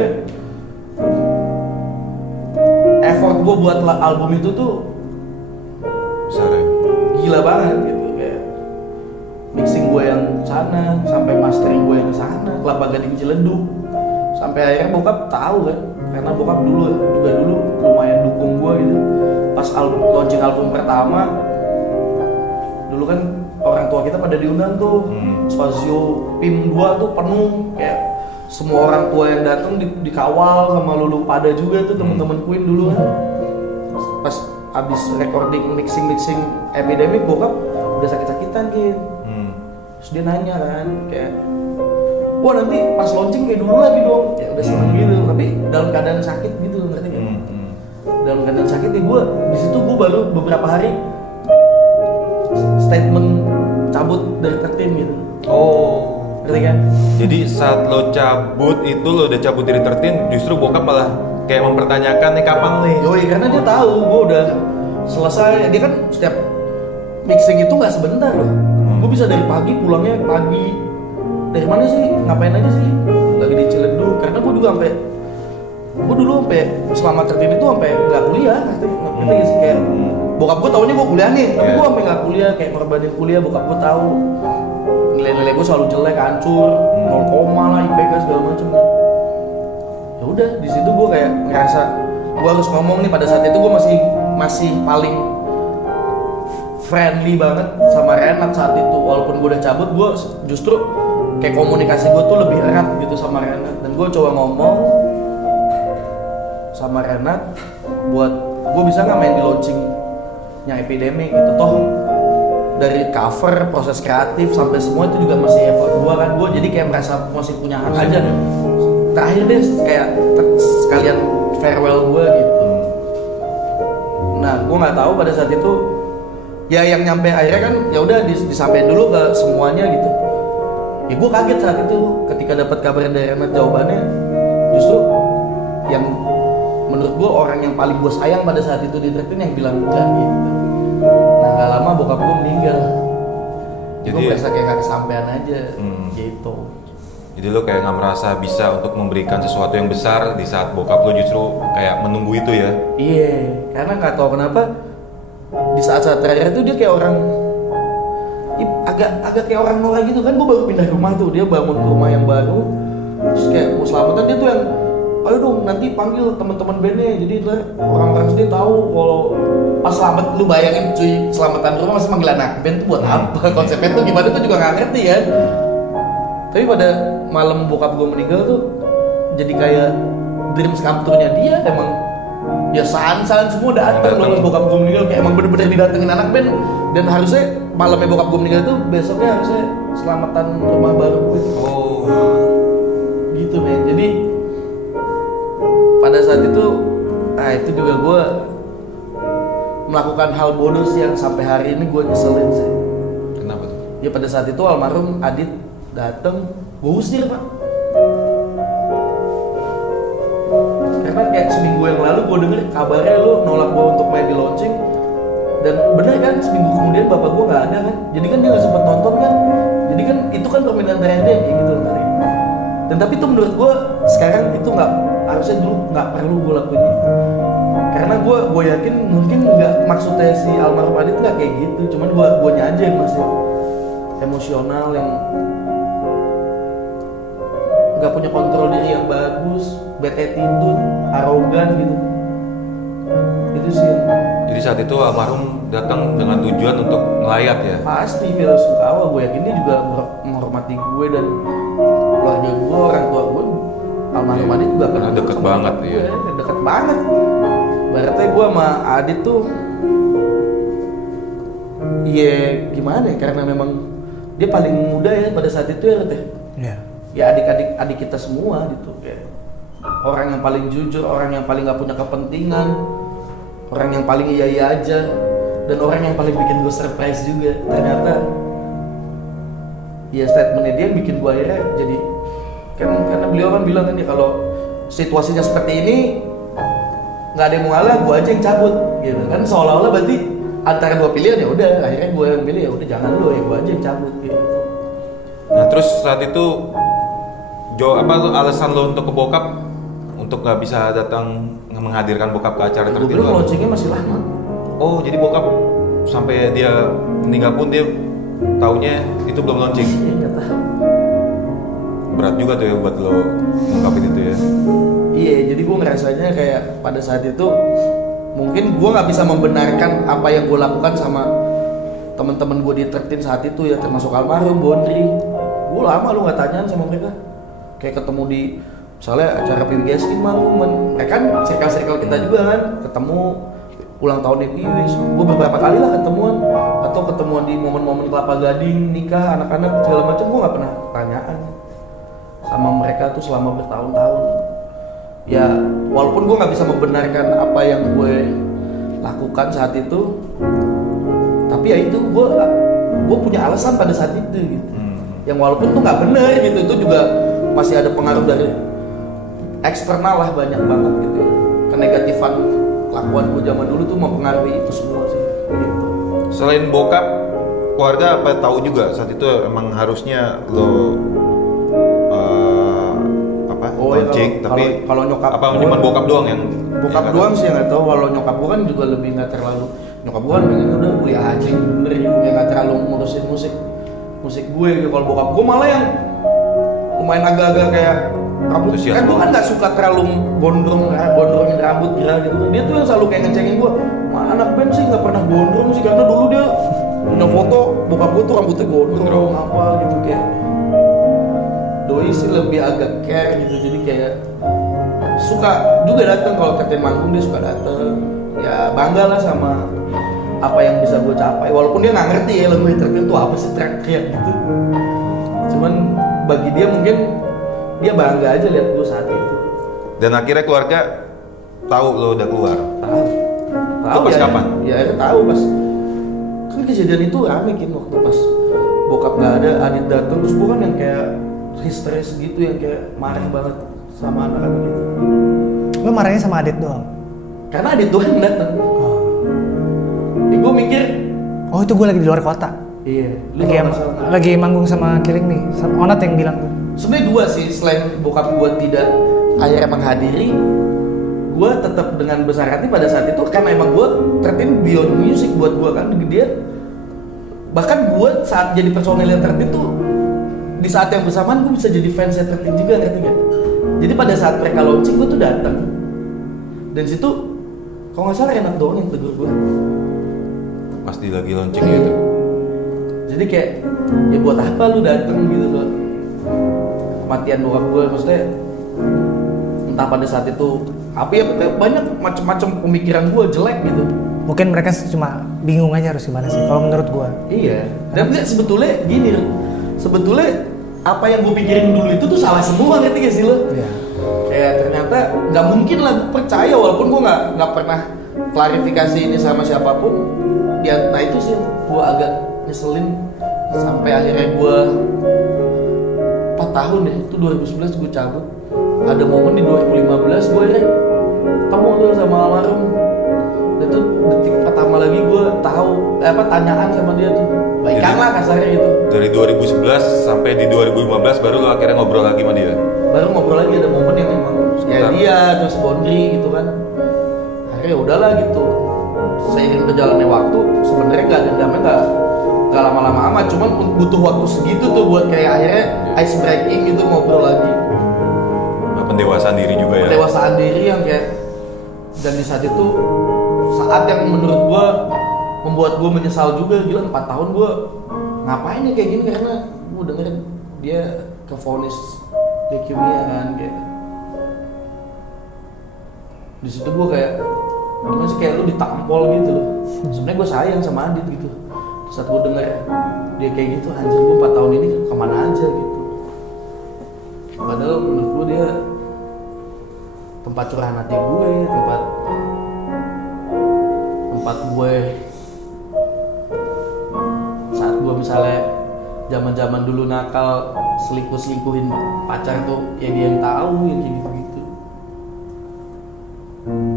effort gue buat album itu tuh besar ya? Gila banget gitu, kayak mixing gue yang sana sampai mastering gue yang sana, Kelapa Gading Ciledug, sampai akhirnya bokap tahu kan, karena bokap dulu lumayan dukung gue gitu. Pas launching album pertama dulu kan orang tua kita pada diundang tuh, Spazio PIM 2 tuh penuh, kayak semua orang tua yang datang dikawal sama Lulu Pada juga tuh, teman-teman Queen dulu kan. Pas abis recording mixing epidemic, bokap udah sakit-sakitan gitu. Terus dia nanya kan kayak, wah nanti pas launching kayak dulu lagi dong. Ya udah seneng gitu, tapi dalam keadaan sakit gitu, ngerti kan? Dalam keadaan sakit ya gue di situ gue baru beberapa hari statement cabut dari tertin gitu. Oh, ngerti kan? Jadi saat lo cabut itu, lo udah cabut dari tertin, justru bokap malah kayak mempertanyakan nih kapan nih? Yoi, karena dia tahu gue udah selesai. Dia kan setiap mixing itu nggak sebentar loh. Gue bisa dari pagi, pulangnya pagi. Dari mana sih? Ngapain aja sih? Lagi di Ciledug. Karena gue juga gue dulu sampai selama tertin itu sampai nggak kuliah. Ngerti sih kayak bokap gue taunya gue kuliah nih, tapi gue sampai nggak kuliah, kayak korbanin kuliah. Bokap gue tahu nilai-nilai gue selalu jelek, hancur, 0, lah IPK segala macem. Ya udah, di situ gue kayak ngerasa gue harus ngomong nih. Pada saat itu gue masih paling friendly banget sama Renat saat itu. Walaupun gue udah cabut, gue justru kayak komunikasi gue tuh lebih erat gitu sama Renat. Dan gue coba ngomong sama Renat buat gue bisa nggak main di launchingnya Epidemic gitu. Toh dari cover, proses kreatif sampai semua itu juga masih effort gue kan. Gue jadi kayak merasa masih punya hak aja. Terakhir deh kayak sekalian farewell gue gitu. Nah gue nggak tahu pada saat itu ya yang nyampe akhirnya kan ya udah disampaikan dulu ke semuanya gitu. Ya gue kaget saat itu ketika dapat kabar dari Renat jawabannya. Justru yang menurut gue orang yang paling gue sayang pada saat itu di tertin yang bilang enggak gitu. Nah gak lama bokap gue meninggal. Jadi gue merasa kayak gak kesampean aja gitu. Jadi lo kayak nggak merasa bisa untuk memberikan sesuatu yang besar di saat bokap lo justru kayak menunggu itu ya? Iya, karena nggak tahu kenapa di saat-saat terakhir itu dia kayak orang agak kayak orang nolak gitu kan. Gue baru pindah rumah tuh, dia bangun rumah yang baru, terus kayak mau selamatan dia tuh yang ayo dong nanti panggil teman-teman bandnya, jadi ntar orang-orang sini tahu kalau pas selamat. Lu bayangin cuy, selamatan rumah masih manggil anak band tuh buat apa? Konsepnya tuh gimana tuh juga nggak ngerti ya. Tapi pada malam bokap gue meninggal tuh jadi kayak dreams come true-nya dia. Emang ya san-san semua datang loh pas bokap gue meninggal, kayak emang bener-bener didatengin anak band. Dan harusnya malamnya bokap gue meninggal tuh besoknya harusnya selamatan rumah baru gue itu. Gitu men. Jadi pada saat itu itu juga gue melakukan hal bodoh sih yang sampai hari ini gue nyeselin sih. Kenapa tuh? Ya pada saat itu almarhum Adit dateng, gue usir pak. Karena kayak seminggu yang lalu gue denger kabarnya lu nolak gue untuk main di launching. Dan bener kan, seminggu kemudian bapak gue gak ada kan. Jadi kan dia gak sempat nonton kan. Jadi kan itu kan permintaan terakhir dia kayak gitu tadi. Dan tapi itu menurut gue sekarang itu gak, harusnya dulu gak perlu gue lakuin itu. Karena gue yakin mungkin gak, maksudnya si almarhum Adit gak kayak gitu. Cuman gue aja yang masih emosional, yang nggak punya kontrol diri yang bagus, bad attitude, arogan gitu. Itu sih yang... Jadi saat itu almarhum datang dengan tujuan untuk melayat ya? Pasti bela sungkawa. Gue yakin dia juga menghormati gue dan keluarga gue, orang tua gue. Almarhum Adit juga karena deket banget ya? Deket banget. Berarti gue sama Adit tuh iya gimana ya, karena memang dia paling muda ya pada saat itu ya Ret ya? Iya. Ya adik kita semua gitu kayak orang yang paling jujur, orang yang paling gak punya kepentingan, orang yang paling iya aja, dan orang yang paling bikin gue surprise juga. Ternyata ya statementnya dia bikin gue akhirnya jadi kan, karena beliau kan bilang kan ya kalau situasinya seperti ini nggak ada yang mau ngalah, gue aja yang cabut gitu kan, seolah-olah berarti antara dua pilihan ya udah akhirnya gue yang pilih, ya udah jangan lo ya, gue aja yang cabut gitu. Nah terus saat itu apa alasan lo untuk ke bokap untuk nggak bisa datang menghadirkan bokap ke acara tertentu? Gue bilang launchingnya masih lama. Oh jadi bokap sampai dia meninggal pun dia taunya itu belum launching? Iya nggak tahu. Berat juga tuh ya buat lo ngungkapin itu ya? Iya, jadi gue ngerasanya kayak pada saat itu mungkin gue nggak bisa membenarkan apa yang gue lakukan sama teman-teman gue di 13 saat itu ya, termasuk almarhum Bondri. Gue lama lu nggak tanyaan sama mereka, kayak ketemu di misalnya acara PWGS Manggung, mereka kan circle kita juga kan, ketemu ulang tahun Epiwis, gue beberapa kali lah ketemuan, atau ketemuan di momen-momen kelapa gading, nikah, anak-anak segala macam, gue nggak pernah tanyaan sama mereka tuh selama bertahun-tahun. Ya walaupun gue nggak bisa membenarkan apa yang gue lakukan saat itu, tapi ya itu gue punya alasan pada saat itu gitu. Yang walaupun tuh nggak benar gitu, itu juga masih ada pengaruh dari eksternal lah, banyak banget gitu ya. Kenegatifan kelakuan gue zaman dulu tuh mempengaruhi itu semua sih gitu. Selain bokap, keluarga apa tahu juga saat itu emang harusnya lo launching, tapi kalau nyokap apa cuma bokap doang yang bokap doang sih yang nggak tahu. Kalau nyokap gue kan juga lebih nggak terlalu, nyokap gue kan pengen udah kuliah aja bener juga, nggak terlalu ngurusin musik gue gitu. Kalau bokap gue malah yang lumayan agak-agak kayak rambut, kan gue kan nggak suka terlalu gondrongin rambut gitu. Dia tuh yang selalu kayak ngecengin gue, anak band sih nggak pernah gondrong sih, karena dulu dia punya foto bokap gue tuh rambutnya gondrong apa gitu. Kayak doi sih lebih agak care gitu, jadi kayak suka juga datang kalau Tertin manggung, dia suka datang. Ya bangga lah sama apa yang bisa gue capai, walaupun dia nggak ngerti ya lagu Tertin tuh apa sih, teriak gitu. Cuman bagi dia mungkin dia bangga aja lihat gue saat itu. Dan akhirnya keluarga tahu lo udah keluar. Tahu pas ya, kapan? Ya akhirnya tahu pas kan kejadian itu rame kan, waktu pas bokap nggak ada, Adit datang, terus gue kan yang kayak histeris gitu, yang kayak marah banget sama anak-anak gitu. Lo marahnya sama Adit doang? Karena Adit doang yang datang. Gue mikir, oh itu gue lagi di luar kota? Iya. Lu kalau nggak salah. Lagi manggung sama Killing nih, sama Onat yang bilang. Sebenarnya dua sih, selain bokap gue tidak akhirnya menghadiri, gue tetap dengan besar hati pada saat itu karena emang gue 13 beyond music buat gue kan dia. Bahkan gue saat jadi personilnya 13 tuh di saat yang bersamaan gue bisa jadi fansnya 13 juga, ngerti gak? Jadi pada saat mereka launching gue tuh datang dan situ kalau nggak salah enak doang yang tegur gue. Pasti lagi launching gitu. Jadi kayak ya buat apa lu datang gitu loh. Kematian bokap gue maksudnya entah pada saat itu apa ya banyak macam-macam pemikiran gue jelek gitu. Mungkin mereka cuma bingung aja harus gimana sih kalau menurut gua. Iya. Dan enggak sebetulnya gini, sebetulnya apa yang gue pikirin dulu itu tuh salah semua, ngerti gak sih lo? Iya. Kayak ternyata nggak mungkin lah gue percaya walaupun gue nggak pernah klarifikasi ini sama siapapun. Ya, nah itu sih gue agak nyeselin sampai akhirnya gue 4 tahun ya, itu 2011 gue cabut. Ada momen di 2015 gue akhirnya ketemu tuh sama almarhum. Dan itu detik pertama lagi gue tahu tanyaan sama dia tuh baikan lah kasarnya gitu. Dari 2011 sampai di 2015 baru lo akhirnya ngobrol lagi sama dia. Baru ngobrol lagi, ada momen yang emang kayak dia terus Bondri gitu kan. Akhirnya udahlah gitu. Seiring berjalannya waktu sebenarnya nggak dendamnya nggak lama-lama amat, cuman butuh waktu segitu tuh buat kayak akhirnya ice breaking gitu, ngobrol lagi. Pendewasaan diri juga ya. Pendewasaan diri yang kayak, dan di saat itu saat yang menurut gua membuat gua menyesal juga. Gila 4 tahun gua ngapain ya kayak gini, karena gua dengerin dia kevonis leukemia kan kayak. Di situ gua kayak gimana sih, kayak lu ditampol gitu loh. Sebenarnya gua sayang sama Adit gitu. Saat gua denger dia kayak gitu, anjir gua 4 tahun ini kemana aja gitu. Padahal menurut gua dia tempat curahan hati gue, tempat gue saat gue misalnya zaman dulu nakal selingkuhin pacar tuh ya dia yang tahu yang kayak gitu.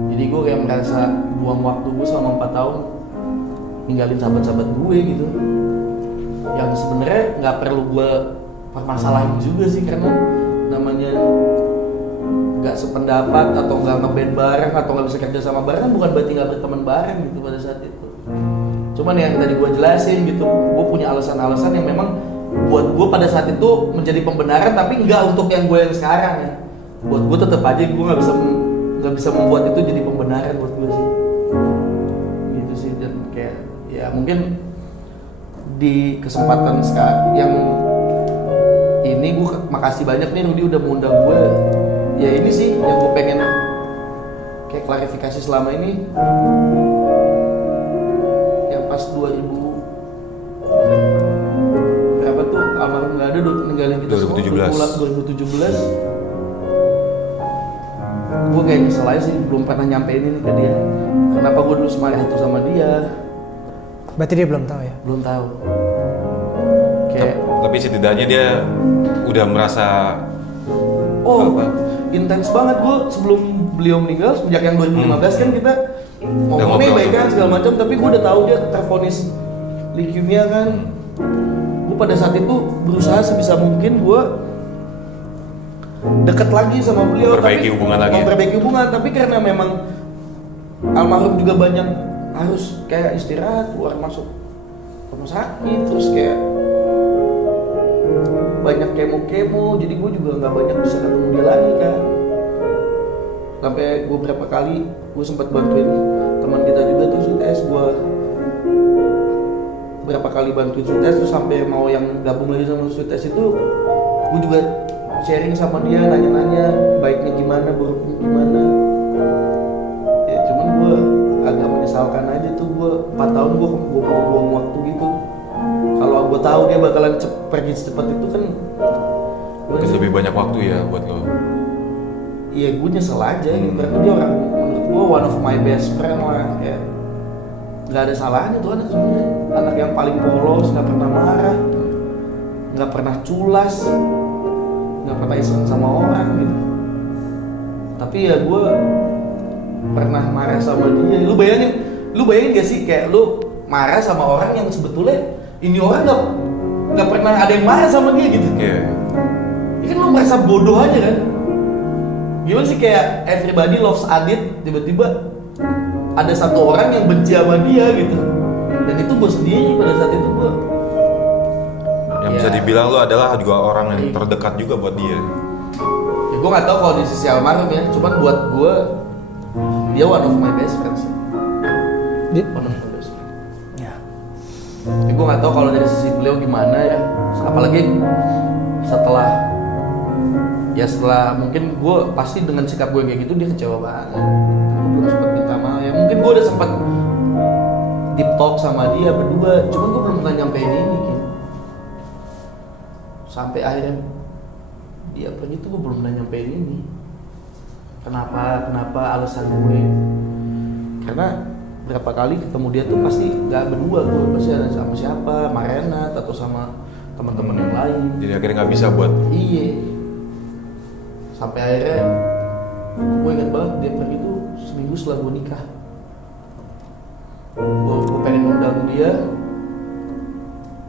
Jadi gue kayak merasa buang waktu gue selama 4 tahun ninggalin sahabat-sahabat gue gitu, yang sebenarnya nggak perlu gue permasalahin juga sih, karena namanya nggak sependapat atau nggak ngeband bareng atau nggak bisa kerja sama bareng kan bukan berarti nggak berteman bareng gitu pada saat itu. Cuman yang tadi gue jelasin gitu, gue punya alasan-alasan yang memang buat gue pada saat itu menjadi pembenaran, tapi nggak untuk yang gue yang sekarang ya. Buat gue tetap aja gue nggak bisa membuat itu jadi pembenaran buat gue sih. Gitu sih, dan kayak ya mungkin di kesempatan sekarang yang ini gue makasih banyak nih Rudy udah mengundang gue. Ya ini sih yang gue pengen kayak klarifikasi selama ini, yang pas 2000 berapa tuh almarhum nggak ada ninggalin kita 2017. 2017 gue kayak nyesel aja sih belum pernah nyampein ini ke dia. Kenapa gue dulu semarah itu sama dia? Berarti dia belum tahu ya? Belum tahu. Kayak Tapi setidaknya dia udah merasa intens banget. Gue sebelum beliau meninggal, sejak yang 2015 kan kita ngomong nih baik kan segala macam, tapi gue udah tahu dia tervonis leukemia kan. Gue pada saat itu berusaha sebisa mungkin gue deket lagi sama beliau, memperbaiki hubungan, tapi karena memang almarhum juga banyak harus kayak istirahat, keluar masuk rumah sakit, terus kayak banyak kemo, jadi gue juga nggak banyak bisa ketemu dia lagi kan. Sampai gue berapa kali gue sempat bantuin teman kita juga tuh Sutes, gue berapa kali bantuin Sutes tuh sampai mau yang gabung lagi sama Sutes itu gue juga sharing sama dia, nanya-nanya baiknya gimana, buruknya gimana. Ya cuman gue agak menyesalkan aja tuh, gue 4 tahun gue buang waktu gitu. Kalau gue tahu dia bakalan pergi secepat itu kan mungkin lebih banyak waktu ya buat lo. Iya, gue nyesel aja gitu, karena dia orang, menurut gue one of my best friend lah, kayak nggak ada salahnya tuh anak sebenarnya, anak yang paling polos, nggak pernah marah, nggak pernah culas, nggak pernah iseng sama orang gitu. Tapi ya gue pernah marah sama dia. Lu bayangin gak sih kayak lu marah sama orang yang sebetulnya ini orang nggak pernah ada yang marah sama dia gitu. Iya. Ya kan lo merasa bodoh aja kan. Gimana sih kayak everybody loves Adit, tiba-tiba ada satu orang yang benci sama dia gitu. Dan itu gue sendiri pada saat itu gue. Yang bisa dibilang lo adalah juga orang yang terdekat juga buat dia. Ya gue nggak tahu kalau di sisi almarhum ya, cuman buat gue dia one of my best friends. One of my best friends. Ya. Ya gue nggak tahu kalau dari sisi beliau gimana ya. Apalagi setelah mungkin gue pasti dengan sikap gue kayak gitu dia kecewa banget. Gue belum sempat minta maaf ya. Mungkin gue udah sempat deep talk sama dia berdua, cuman gue belum pernah nyampein ini gitu. Sampai akhirnya dia pergi tuh gue belum pernah nyampein ini. Kenapa alasan gue? Karena berapa kali ketemu dia tuh pasti gak berdua, gue pasti ada sama siapa, Marenat atau sama teman-teman yang lain. Jadi akhirnya nggak bisa buat. Iya. Sampai akhirnya gue ingat banget dia pergi tuh seminggu setelah gue nikah. Gue pengen undang dia.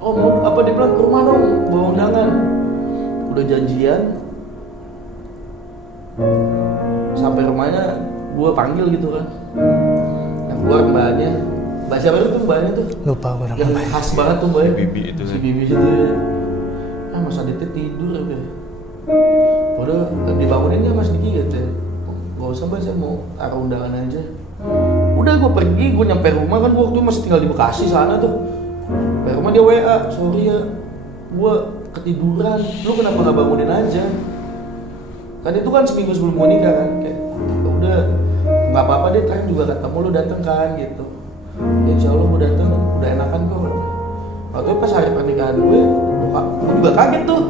Oh mau apa, dia bilang ke rumah dong, bawa undangan. Udah janjian. Sampai rumahnya gue panggil gitu kan. Yang keluar mbaknya. Mbak siapa itu mbaknya tuh? Lupa gue Yang khas banget tuh mbaknya. Bibi itu Si sih. Bibi itu ya. Mas Aditnya tidur ya. Padahal dibanguninnya Mas Diki gitu ya. Gak usah Mbak, saya mau taruh undangan aja. Udah gue pergi, gue nyampe rumah kan, gue waktu itu masih tinggal di Bekasi sana tuh. Sampai rumah dia WA, sorry ya, gue ketiduran, lu kenapa gak bangunin aja? Kan itu kan seminggu sebelum gue nikah kan, kayak udah nggak apa-apa deh, terakhir juga ketemu lu dateng kan gitu. Ya, insya Allah gue dateng, udah enakan kok. Waktu itu pas hari pernikahan gue juga kaget tuh.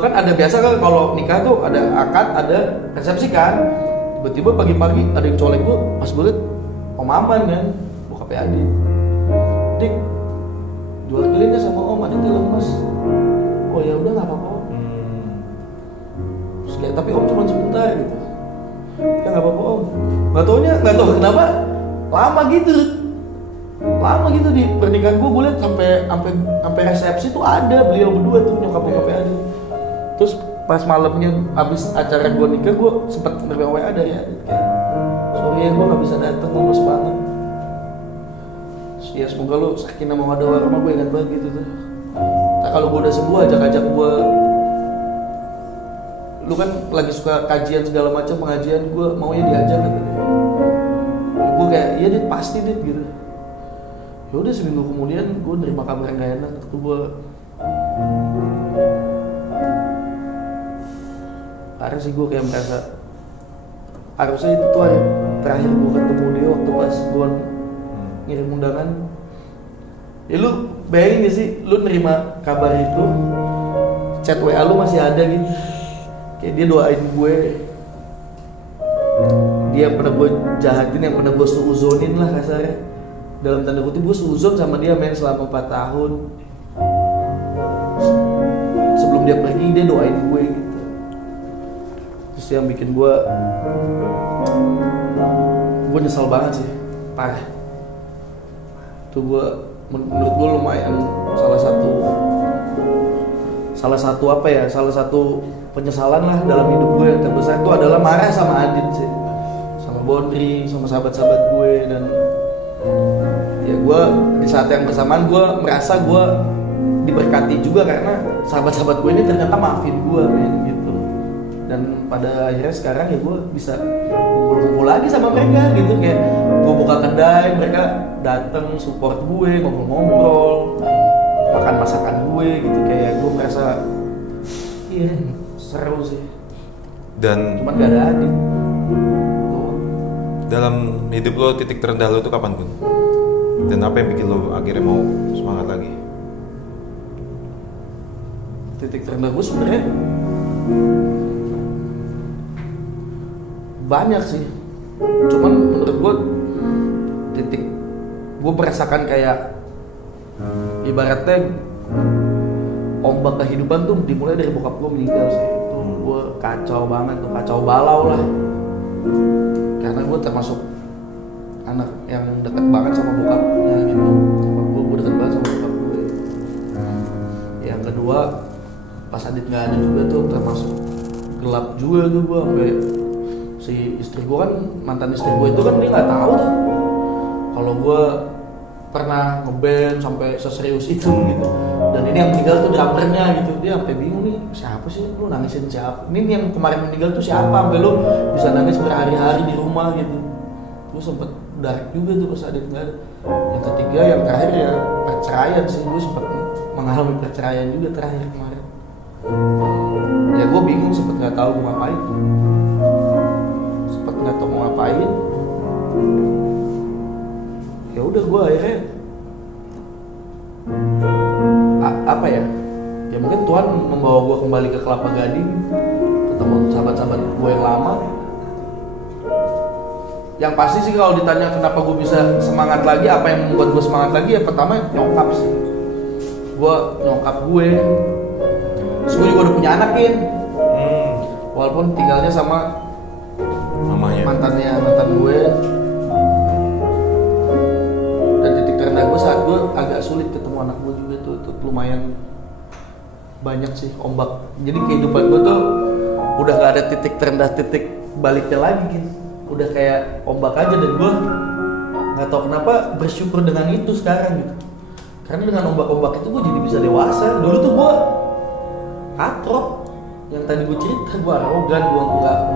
Kan ada biasa kan kalau nikah tuh ada akad, ada resepsi kan. Tiba-tiba pagi-pagi ada yang colek gue, pas gue liat Om Aman kan, bokapnya Adit. Dik, jual kelinnya sama Om, Aditnya lemes. Oh ya udah nggak apa-apa Om. Terus kayak, tapi Om cuma sebentar gitu. Ya nggak apa-apa Om. Nggak tahu kenapa lama gitu di pernikahan gue liat sampai resepsi tuh ada beliau berdua tuh nyokap-nyokapnya ada. Terus pas malamnya abis acara gue nikah, gue sempet nerima WA dari Adit kayak, sorry ya gue nggak bisa datang, lemes banget. Ya semoga lu sakinah mawaddah warahmah, gue ingat banget gitu tuh. Nah kalau gue udah sembuh ajak gue, lu kan lagi suka kajian segala macam, pengajian, gue mau ya diajak gitu. Gue kayak iya Dit, pasti Dit gitu. Ya udah seminggu kemudian gue nerima kabar yang gak enak tuh. Gue parah sih, gue kayak merasa harusnya itu tuh hari terakhir gue ketemu dia waktu pas gue ngirim undangan. Ya lu bayangin gak sih, lu nerima kabar itu, chat WA lu masih ada gitu. Kayak dia doain gue, dia yang pernah gue jahatin, yang pernah gue suuzonin lah kasarnya. Dalam tanda kutip gue suuzon sama dia men selama 4 tahun. Sebelum dia pergi dia doain gue gitu. Terus yang bikin gue nyesel banget sih, parah. Tuh gue, menurut gue lumayan salah satu penyesalan lah dalam hidup gue yang terbesar itu adalah marah sama Adit sih, sama Bondri, sama sahabat-sahabat gue. Dan ya gue di saat yang bersamaan gue merasa gue diberkati juga karena sahabat-sahabat gue ini ternyata maafin gue men gitu. Dan pada akhirnya sekarang ya gue bisa kumpul-kumpul lagi sama mereka gitu, kayak gue buka kedai, mereka datang support gue, ngobrol-ngobrol, makan masakan gue gitu. Kayak gue merasa iya seru sih. Dan cuman gak ada Adit. Dalam hidup lo titik terendah lo itu kapan Gun? Dan apa yang bikin lo akhirnya mau semangat lagi? Titik terendah gue sebenarnya banyak sih. Cuman menurut gue titik gue merasakan kayak ibaratnya ombak kehidupan tuh dimulai dari bokap gue meninggal sih. Itu gue kacau banget tuh, kacau balau lah. Karena gue termasuk anak yang deket banget sama bokapnya gitu. Gue deket banget sama bokap kedua pas Adit nggak ada juga tuh termasuk gelap juga tuh gue sampai si istri gue kan mantan istri gue itu kan dia nggak tahu tuh kalau gue pernah ngeband sampai seserius itu gitu. Dan ini yang meninggal tuh drummernya gitu, dia sampai bingung nih siapa sih lu nangisin siapa, ini yang kemarin meninggal tuh siapa sampai lu bisa nangis berhari-hari di rumah gitu. Gue sempet dark juga tuh pas Adit nggak ada. Yang ketiga yang terakhir ya perceraian sih, gue sempet mengalami perceraian juga terakhir kemarin. Ya gue bingung, sempet nggak tahu mau ngapain, sempet nggak tahu mau ngapain. Ya udah gue akhirnya apa ya mungkin Tuhan membawa gue kembali ke Kelapa Gading, ketemu sahabat-sahabat gue yang lama. Yang pasti sih kalau ditanya kenapa gue bisa semangat lagi, apa yang membuat gue semangat lagi, ya pertama nyokap sih. Nyokap gue terus gue juga udah punya anak walaupun tinggalnya sama mamanya, mantan gue. Dan titik terendah gue saat gue agak sulit ketemu anak gue juga tuh lumayan banyak sih ombak. Jadi kehidupan gue tuh udah gak ada titik terendah, titik baliknya lagi gitu. Udah kayak ombak aja, dan gue gak tahu kenapa bersyukur dengan itu sekarang gitu. Karena dengan ombak-ombak itu gue jadi bisa dewasa. Dulu tuh gue katrok, yang tadi gue cerita, gue arogan, gue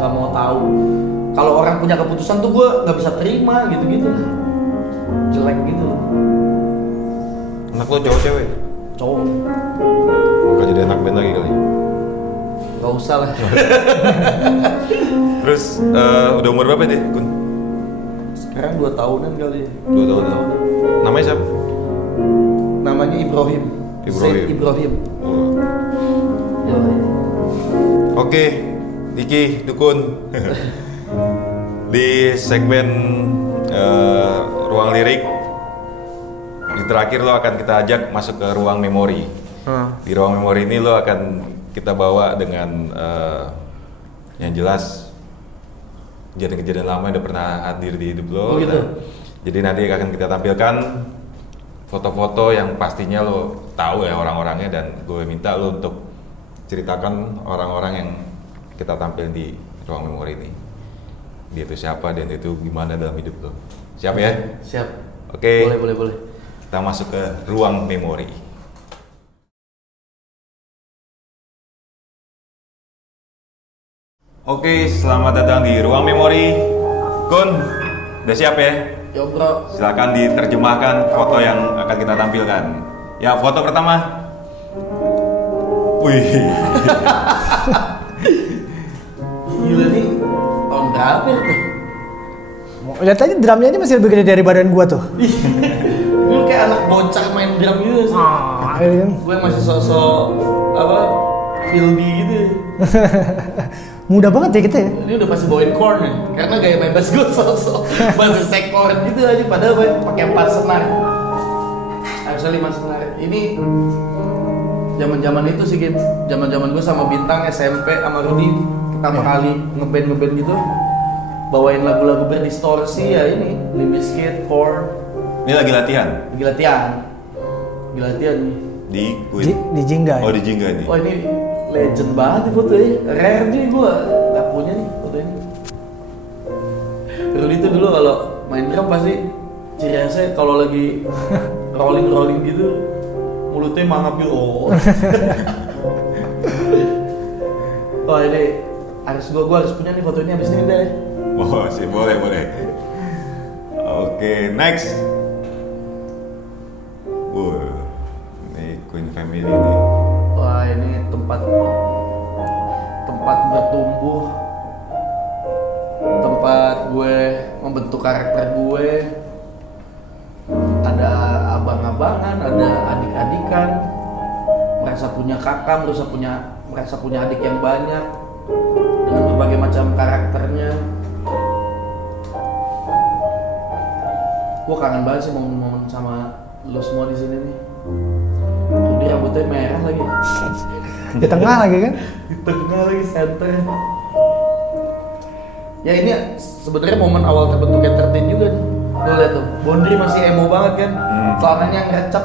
nggak mau tahu. Kalau orang punya keputusan tuh gue nggak bisa terima gitu-gitu, jelek gitu. Anak lo cowok cewek? Cowok. Bukan jadi anak band lagi kali? Gak usah lah. Terus udah umur berapa deh, Kun? Sekarang 2 tahunan kali. 2 tahunan. Namanya siapa? Namanya Ibrahim. Said Ibrahim. Oh. Ya. Oke, Iki, Dukun. Di segmen ruang lirik, di terakhir lo akan kita ajak masuk ke ruang memori. Di ruang memori ini lo akan kita bawa dengan yang jelas kejadian-kejadian lama yang udah pernah hadir di hidup lo. Oh, gitu. Jadi nanti akan kita tampilkan foto-foto yang pastinya lo tahu ya orang-orangnya, dan gue minta lo untuk ceritakan orang-orang yang kita tampil di ruang memori ini. Dia itu siapa dan itu gimana dalam hidup lo. Siap ya? Siap. Oke. Boleh. Kita masuk ke ruang memori. Oke, selamat datang di ruang memori. Kun, udah siap ya? Yo bro. Silakan diterjemahkan foto yang akan kita tampilkan. Ya, foto pertama. Wih. Gila nih, tahun berapa ya tuh? Lihat aja drumnya aja masih lebih gede dari badan gua tuh. Lu kayak anak bocah main drum gitu sih. Gue masih sosok apa? Filby gitu. Mudah banget ya kita ya. Ini udah pasti bawain chord nih, karena gaya main bass gue sosok bass chord gitu aja, padahal pakai 4 senar. Harusnya 5 senar. Ini zaman-zaman itu sih, Gim. Zaman-zaman gue sama Bintang SMP sama Rudy pertama kali ngeband gitu. Bawain lagu-lagu berdistorsi ya, ini Limp Bizkit, Korn. Ini lagi latihan nih. Di Queen. Di Jingga. Oh, di Jingga nih. Oh, ini legend banget nih foto ya. Rare nih, gue gak punya nih foto ini. Rudy itu dulu kalau main drum pasti ciri khasnya kalau lagi rolling gitu mulutnya mangap gitu. Oh ini harus gue harus punya nih foto ini abis ini deh. Oh sih, boleh. Oke, next. Ini Queen Family nih. Wah, ini tempat bertumbuh, tempat gue membentuk karakter gue. Ada abang-abangan, ada adik-adikan, merasa punya kakak, merasa punya adik yang banyak dengan berbagai macam karakternya. Gue kangen banget sih momen-momen sama lo semua di sini nih. Jadi rambutnya merah lagi. Di tengah lagi kan? Di tengah lagi center. Ya ini sebenarnya momen awal terbentuknya Tertin juga nih. Lo lihat tuh, Bondri masih emo banget kan? Celananya ngerecek.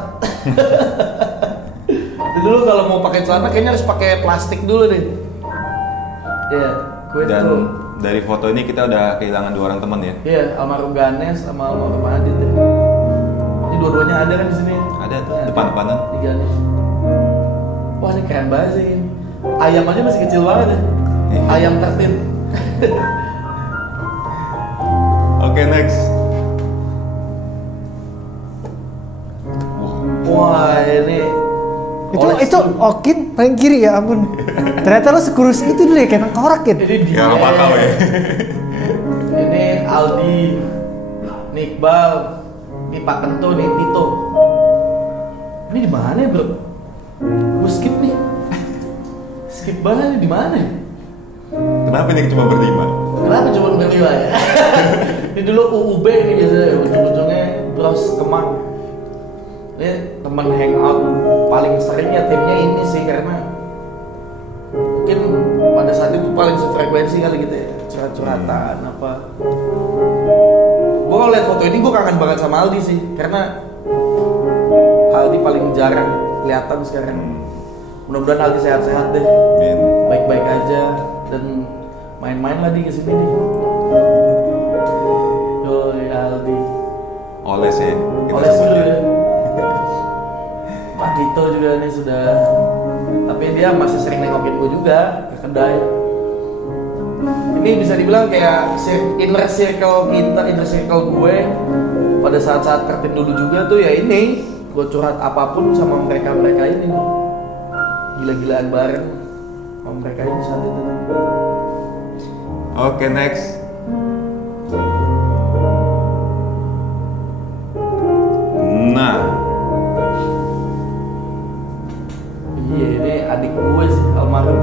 Dulu kalau mau pakai celana kayaknya harus pakai plastik dulu deh. Iya, gue Dan tuh. dari foto ini kita udah kehilangan 2 orang teman ya. Iya, almarhum Ganes sama almarhum Adit ya. Ini dua-duanya ada kan di sini. Ada tuh depan-depanan. Di Ganes. Wah, ini keren banget sih. Ayam aja masih kecil banget ya. Ayam tertib. Oke, next. Wah, ini Itu Okin paling kiri ya ampun. Ternyata lo sekurus itu dulu ya kayak tengkorak ya. Ini dia. Ya apa kau ya. Ini Aldi, ini Iqbal, ini Pak Kento, ini Tito. Ini di mana ya, bro? Gue skip nih. Skip banget nih, di mana? Kenapa ini cuma berlima? Kenapa cuma berdua ya? Ini dulu UUB ini biasanya, ujung-ujungnya Bros Kemang. Ini teman hangout paling sering ya timnya ini sih, karena mungkin pada saat itu paling sefrekuensi kali gitu ya, curhat-curhatan apa. Gue kalau lihat foto ini gue kangen banget sama Aldi sih, karena Aldi paling jarang kelihatan sekarang. Mudah-mudahan Aldi sehat-sehat deh, baik-baik aja dan main-main lagi ke sini nih. Yoi Aldi. Oles ya. Kita Oles dulu sebutnya. ya. Pak Tito juga nih sudah, tapi dia masih sering nengokin gue juga ke kedai. Ini bisa dibilang kayak inner circle kita, inner circle gue pada saat-saat tertib dulu juga tuh ya ini. Gue curhat apapun sama mereka ini, gila-gilaan bareng sama mereka ini saat itu. Oke, next. Nah, Iya, ini adik gue sih, almarhum.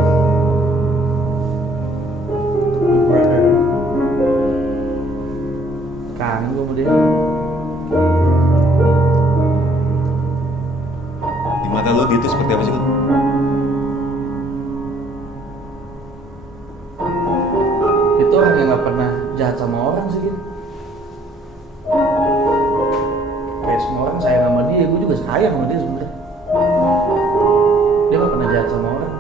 Kangen gue sama dia. di mata lo dia itu seperti apa sih, Kun? Itu orang yang gak pernah jahat sama orang sih gitu. Kayak semua orang sayang sama dia, gue juga sayang sama dia sebenarnya. Dia gak pernah jahat sama orang.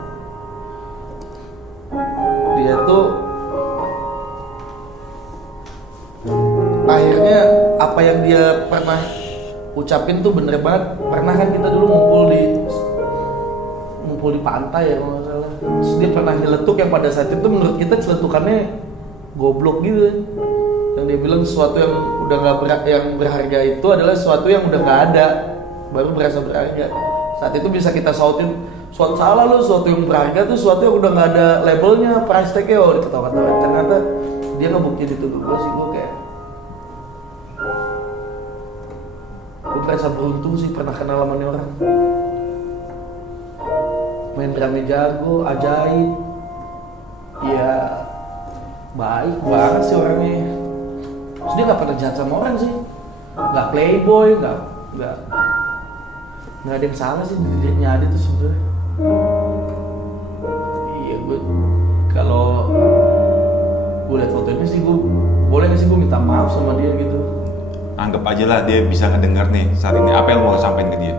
Dia tuh akhirnya apa yang dia pernah ucapin tuh bener banget. Pernah kan kita dulu ngumpul di pantai ya kalau nggak salah. Terus dia pernah nyeletuk yang pada saat itu menurut kita celetukannya goblok gitu. Yang dia bilang sesuatu yang udah nggak yang berharga itu adalah sesuatu yang udah nggak ada baru berasa berharga. Saat itu bisa kita sautin, suatu salah lo, sesuatu yang berharga tuh sesuatu yang udah nggak ada labelnya, price tag-nya, oh diketawa-ketawa. Ternyata dia ngebuktiin itu ke gue sih, gue kayak gue merasa beruntung sih pernah kenal sama nih orang. Main drama jago, ajaib, ya baik banget sih orangnya. Terus dia nggak pernah jahat sama orang sih, nggak playboy, nggak ada yang salah sih di dirinya Adi tuh sebenarnya. Iya, gue kalau gue lihat foto ini sih, gue boleh nggak sih gue minta maaf sama dia gitu. Anggap aja lah dia bisa ngedengar nih saat ini. Apa yang mau lo sampein ke dia?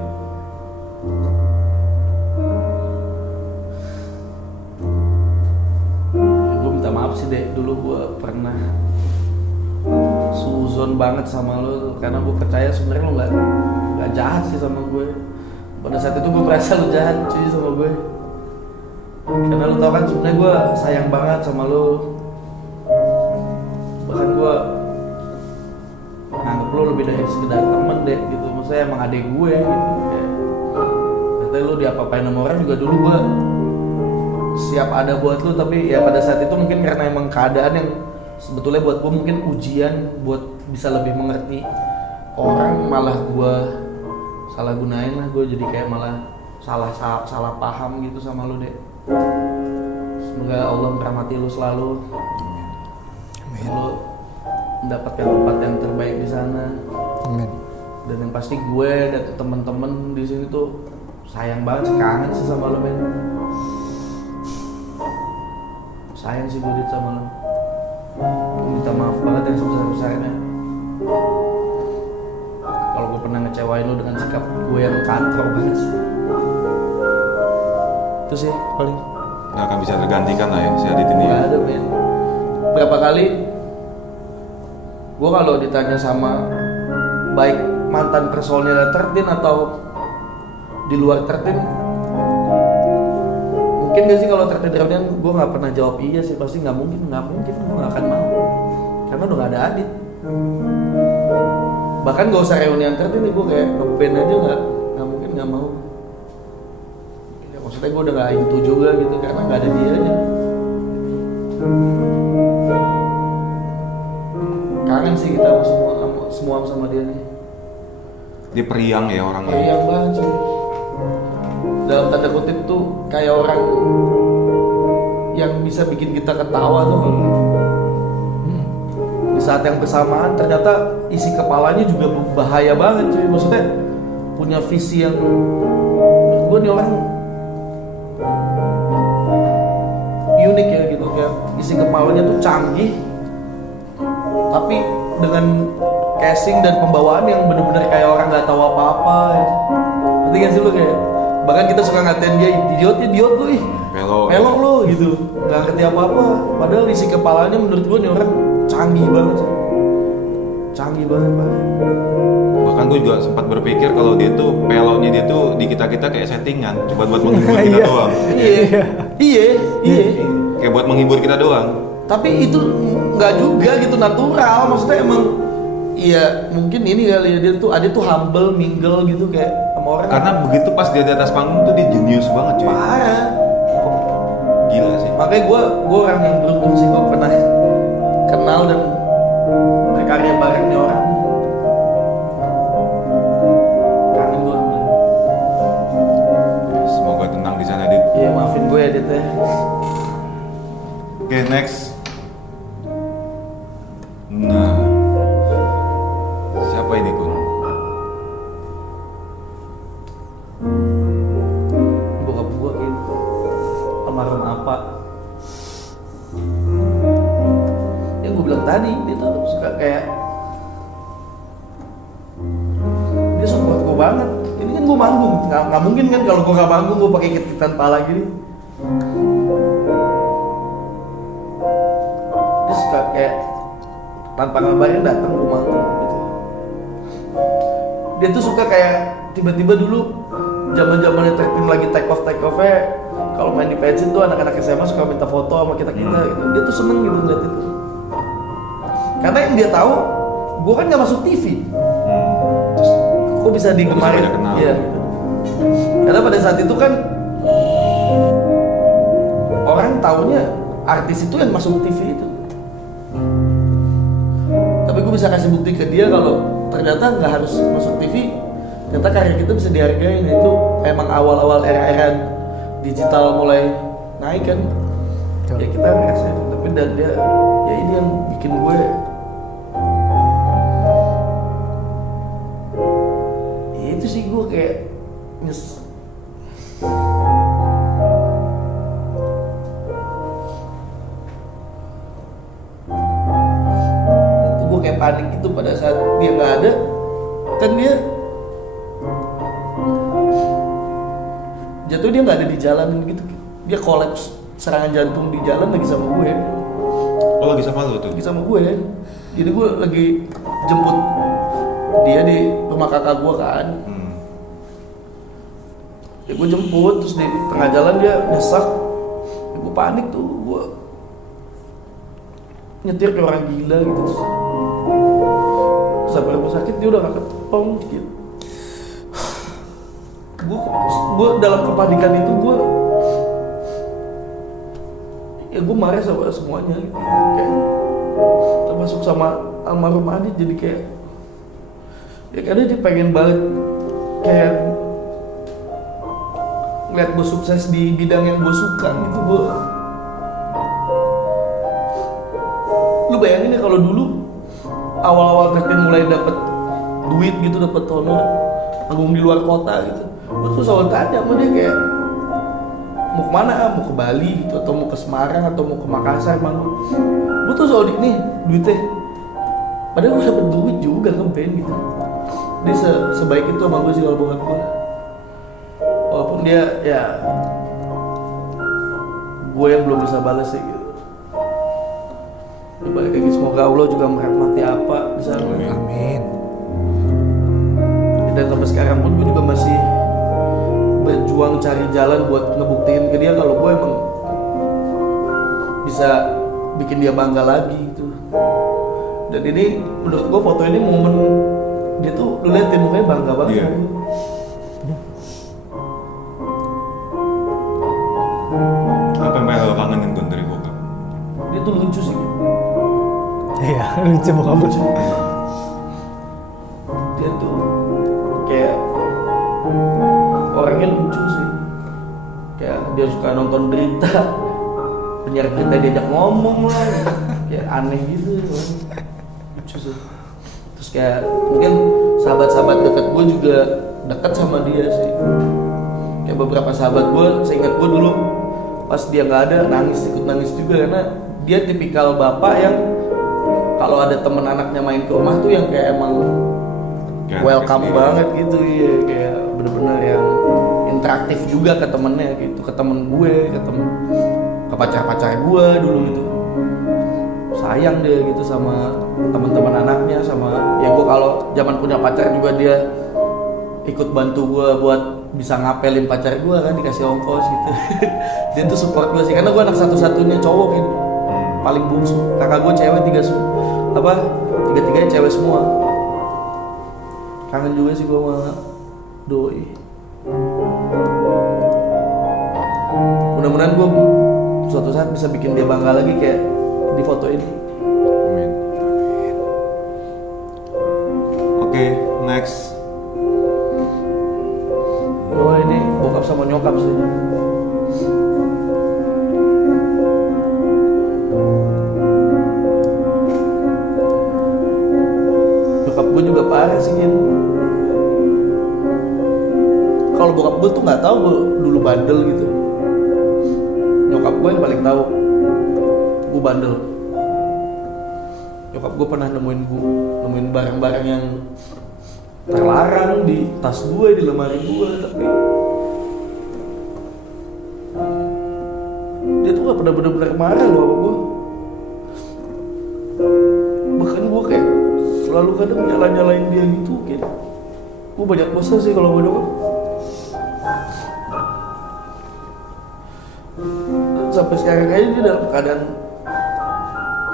Gue minta maaf sih deh, dulu gue pernah suzon banget sama lo karena gue percaya sebenarnya lo nggak jahat sih sama gue. Pada saat itu gue merasa lo jahat cuy sama gue, karena lo tau kan sebenarnya gue sayang banget sama lo. Bahkan gue nganggep lo lebih dari sekedar temen deh gitu, maksudnya emang adik gue gitu. Katanya lo diapa-apain sama orang juga dulu gue siap ada buat lo, tapi ya pada saat itu mungkin karena emang keadaan yang sebetulnya buat gue mungkin ujian buat bisa lebih mengerti orang, malah gue salah gunain lah, gue jadi kayak malah salah paham gitu sama lo deh. Semoga Allah merahmati lo selalu. Lo mendapatkan tempat yang terbaik di sana. Amin. Dan yang pasti gue dan temen-temen di sini tuh sayang banget sih, kangen sih sama lo men. Sayang sih gue dit sama lo. Minta maaf banget yang sebesar-besarnya kalau gue pernah ngecewain lo dengan sikap gue yang kantor banget sih. sih paling. Nggak akan bisa tergantikan lah ya si Adit ini. Nggak ada men. Berapa kali gue kalau ditanya sama baik mantan personil 13 atau di luar 13, mungkin gak sih kalau 13 Reunion gue nggak pernah jawab iya sih, pasti nggak mungkin gue nggak akan mau karena udah nggak ada Adit. Bahkan gak usah reunian 13 nih, gue kayak nge-band aja nggak mungkin nggak mau. Ya, maksudnya gue udah nggak into juga gitu karena nggak ada dia aja. Kangen sih kita semua sama dia nih. Dia periang ya orangnya. Periang banget sih. Dalam tanda kutip tuh kayak orang yang bisa bikin kita ketawa tuh. Di saat yang bersamaan ternyata isi kepalanya juga bahaya banget cuy. Maksudnya punya visi yang gue nih orang unik ya gitu, kayak isi kepalanya tuh canggih tapi dengan casing dan pembawaan yang bener-bener kayak orang nggak tahu apa-apa ya. Ngerti gak sih lu, kayak bahkan kita suka ngatain dia idiot lu ih melok lu gitu, nggak ngerti apa-apa, padahal isi kepalanya menurut gue nih orang canggih banget sih. Canggih banget Pak. Bahkan gue juga sempat berpikir kalau dia tuh peloknya dia tuh di kita kayak settingan, cuma buat menghibur kita doang. Iya. Kayak buat menghibur kita doang. Tapi itu nggak juga gitu, natural. Maksudnya emang iya mungkin ini kali ya, dia tuh humble, mingle gitu kayak sama orang. Karena begitu pas dia di atas panggung tuh dia jenius banget cuy. Parah. Gila sih. Makanya gue orang yang beruntung sih, gue pernah kenal dan berkarya bareng nih orang. Kangen gue. Semoga tenang di sana Dit. Iya maafin gue ya Dit ya. Oke, next. Nah, siapa ini Kun? Bokap gue gitu, almarhum apa? Yang gue bilang tadi, dia tuh suka kayak dia support gue banget. Ini kan gue manggung, nggak mungkin kan kalau gue nggak manggung gue pakai ketitan pala gini. Dia suka kayak tanpa ngabarin datang gue manggung gitu. Dia tuh suka kayak tiba-tiba dulu zaman-zamannya lagi take off-nya kalau main di pensi tuh anak-anak SMA suka minta foto sama kita gitu. Dia tuh seneng gitu ngeliat itu. Karena yang dia tahu, gue kan nggak masuk TV. Terus kok bisa digemarin? Iya. Karena pada saat itu kan orang taunya artis itu yang masuk TV itu. Tapi gue bisa kasih bukti ke dia kalau ternyata nggak harus masuk TV. Ternyata karya kita bisa dihargai. Itu emang awal-awal era-era digital mulai naik kan. Ya kita ngerasain. Tapi dan dia ya ini yang bikin gue ya itu sih, gue kayak gue kayak panik gitu pada saat dia nggak ada. Kan dia jatuh, dia nggak ada di jalan gitu, dia kolaps serangan jantung di jalan lagi sama gue. Oh lagi sama lu tuh? Lagi sama gue. Jadi gue lagi jemput dia di rumah kakak gue kan. Ya gue jemput, terus di tengah jalan dia nyesek. Ya gue panik tuh, gue nyetir kayak orang gila gitu. Sampai rumah sakit dia udah gak ketong gitu. Gue dalam kepanikan itu gue marah sama semuanya gitu. Kayak termasuk sama almarhum Adit, jadi kayak ya karena dia pengen banget kayak ngeliat gue sukses di bidang yang gue suka gitu. Lu bayangin ya kalau dulu awal-awal Tertin mulai dapet duit gitu, dapet honor panggung di luar kota gitu, gue tuh selalu tanya sama dia kayak mau kemana, mau ke Bali gitu, atau mau ke Semarang, atau mau ke Makassar manggung. Gue tuh selalu nih duitnya, padahal gue dapet duit juga nge-band gitu. Dia sebaik itu sama gue sih kalau bokap gue. Walaupun dia ya gue yang belum bisa balas sih gitu. Ya, balik lagi semoga Allah juga merahmati apa di sana. Amin. Dan sampai sekarang pun gue juga masih berjuang cari jalan buat ngebuktiin ke dia kalau gue emang bisa bikin dia bangga lagi gitu. Dan ini menurut gue foto ini momen dia tuh lu liatin mukanya bangga banget. Iya. Apa yang paling lo kangenin Gun dari bokap? Dia tuh lucu sih. Iya, lucu bokap lu. Dia tuh kayak orangnya lucu sih. Kayak dia suka nonton berita, penyiar berita diajak ngomong lah, kayak aneh gitu. Lucu sih. Terus kayak mungkin sahabat-sahabat dekat gue juga dekat sama dia sih. Kayak beberapa sahabat gue, seingat gue dulu pas dia nggak ada ikut nangis juga karena dia tipikal bapak yang kalau ada temen anaknya main ke rumah tuh yang kayak emang welcome banget gitu ya, kayak bener-bener yang interaktif juga ke temennya gitu, ke temen gue, ke pacar-pacar gue dulu gitu. Sayang dia gitu sama teman-teman anaknya, sama ya gue kalau zaman punya pacar juga dia ikut bantu gue buat bisa ngapelin pacar gue kan, dikasih ongkos gitu. Dia tuh support gue sih karena gue anak satu-satunya cowok gitu, paling bungsu. Kakak gue cewek tiga-tiganya cewek semua. Kangen juga sih gue sama doi. Mudah-mudahan gue suatu saat bisa bikin dia bangga lagi kayak di foto ini. Amin. Oke, next. Oh ini bokap sama nyokap sih. Nyokap gue juga parah sih Gin. Kalau bokap gue tuh nggak tahu gue dulu bandel gitu. Nyokap gue yang paling tahu gue bandel. Nyokap gue pernah nemuin barang-barang yang terlarang di tas gue, di lemari gue, tapi dia tuh gak pernah benar-benar marah loh sama gue. Bahkan gue kayak selalu kadang nyalain dia gitu, kayak gue banyak dosa sih kalau gue doang. Sampai sekarang aja dia dalam keadaan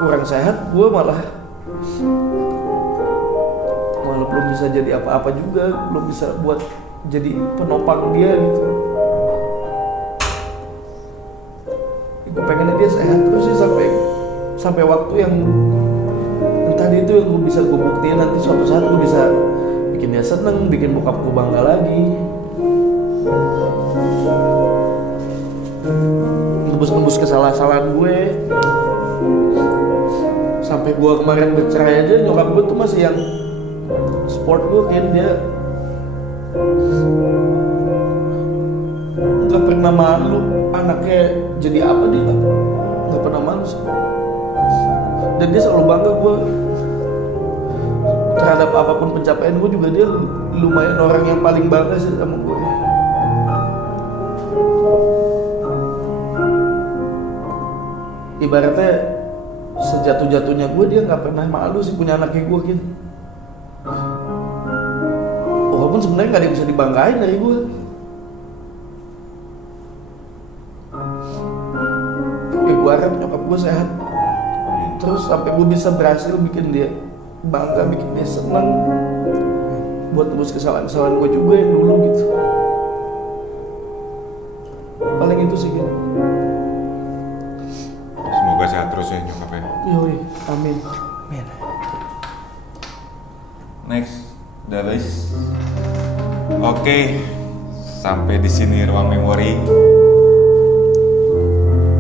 kurang sehat, gue malah belum bisa jadi apa-apa juga, belum bisa buat jadi penopang dia gitu. Gue pengennya dia sehat terus sih sampai waktu yang entah itu yang gue bisa gue buktiin nanti suatu saat gue bisa bikin dia seneng, bikin bokap gue bangga lagi. Nembus kesalahan gue. Sampai gue kemarin bercerai aja nyokap gue tuh masih yang support gue, kan dia nggak pernah malu anaknya jadi apa, dia nggak pernah malu sih. Dan dia selalu bangga gue terhadap apapun pencapaian gue juga, dia lumayan orang yang paling bangga sih sama gue. Ibaratnya sejatuh-jatuhnya gue dia nggak pernah malu sih punya anak kayak gue gitu. Walaupun sebenarnya nggak ada yang bisa dibanggain dari gue. Gue harap nyokap gue sehat. Terus sampai gue bisa berhasil bikin dia bangga, bikin dia senang. Buat tebus kesalahan-kesalahan gue juga yang dulu gitu. Paling itu sih gitu. Semoga sehat terus ya nyokapnya. Yoi, amin. Amin. Next, Dalis. Oke, sampai di sini ruang memori.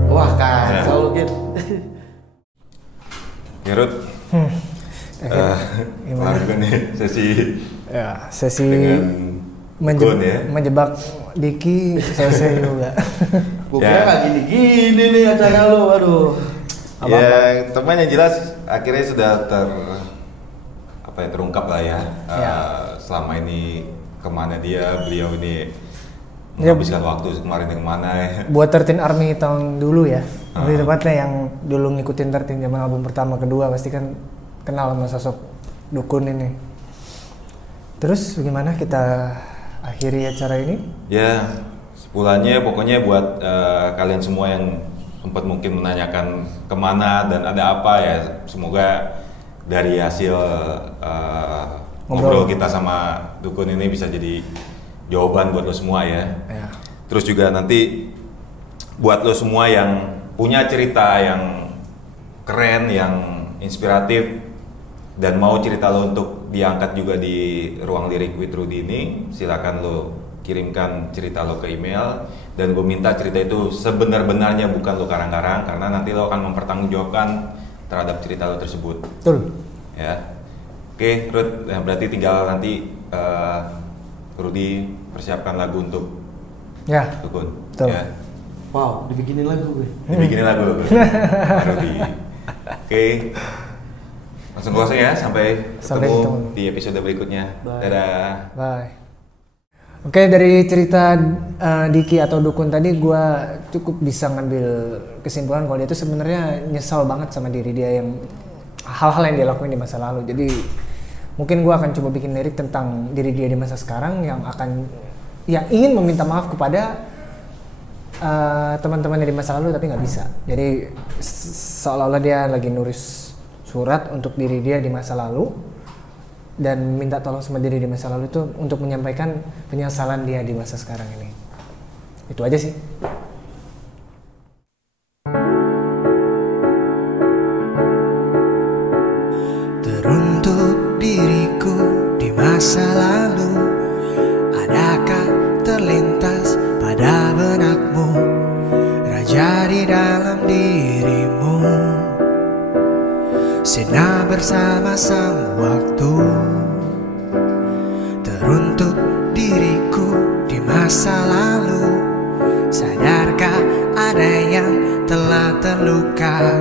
Wah kacau ya. Gitu. Gerut. Gimana? Juga nih sesi dengan Gun ya. menjebak Diki selesai juga. Gue kira nggak gini-gini nih acara lo, aduh. Ya, teman yang jelas akhirnya sudah terungkap lah ya. Selama ini kemana beliau ini menghabiskan waktu kemarin kemana ya. Buat 13 Army tahun dulu ya, lebih tepatnya yang dulu ngikutin 13 zaman album pertama kedua pasti kan kenal sama sosok Dukun ini. Terus bagaimana kita akhiri acara ini? Ya, sebulannya pokoknya buat kalian semua yang sempat mungkin menanyakan kemana dan ada apa ya, semoga dari hasil ngobrol kita sama Dukun ini bisa jadi jawaban buat lo semua ya. Terus juga nanti buat lo semua yang punya cerita yang keren, yang inspiratif dan mau cerita lo untuk diangkat juga di Ruang Lirik with Rudy ini, silakan lo kirimkan cerita lo ke email dan gue minta cerita itu sebenar-benarnya, bukan lo karang-karang, karena nanti lo akan mempertanggungjawabkan terhadap cerita lo tersebut. Betul. Ya. Oke, Ruth, ya, berarti tinggal nanti Rudy persiapkan lagu untuk Dukun. Betul. Ya. Wow, dibikinin lagu gue. Dibikinin lagu Rudy. Oke. Langsung closing ya, sampai ketemu di episode berikutnya. Bye. Dadah. Bye. Oke, dari cerita Diki atau Dukun tadi gue cukup bisa ngambil kesimpulan kalau dia tuh sebenarnya nyesal banget sama diri dia yang hal-hal yang dia lakuin di masa lalu. Jadi mungkin gue akan coba bikin lirik tentang diri dia di masa sekarang yang ingin meminta maaf kepada teman-temannya di masa lalu tapi nggak bisa. Jadi seolah-olah dia lagi nulis surat untuk diri dia di masa lalu dan minta tolong sama diri di masa lalu itu untuk menyampaikan penyesalan dia di masa sekarang ini. Itu aja sih. Teruntuk diriku di masa lalu, adakah terlintas pada benakmu raja di dalam dirimu, sinar bersama sang waktu. Teruntuk diriku di masa lalu, sadarkah ada yang telah terluka?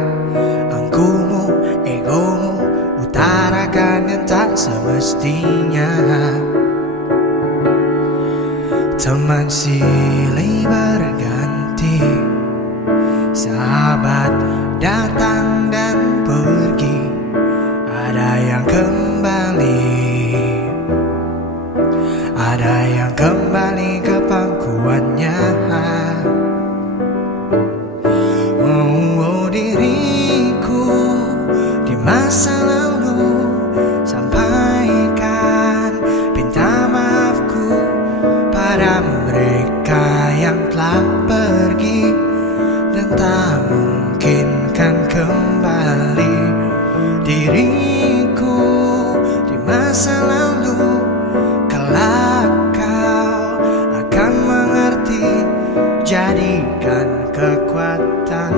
Angkumu, egomu, utarakan yang tak semestinya. Teman silih berganti, sahabat datang dan pergi, ada yang kembali, ada yang kembali ke pangkuannya. Oh, diriku di masa lalu, sampaikan pinta maafku pada mereka yang telah pergi dan tak mungkinkan kembali. Diriku di masa lalu, kelak kau akan mengerti, jadikan kekuatan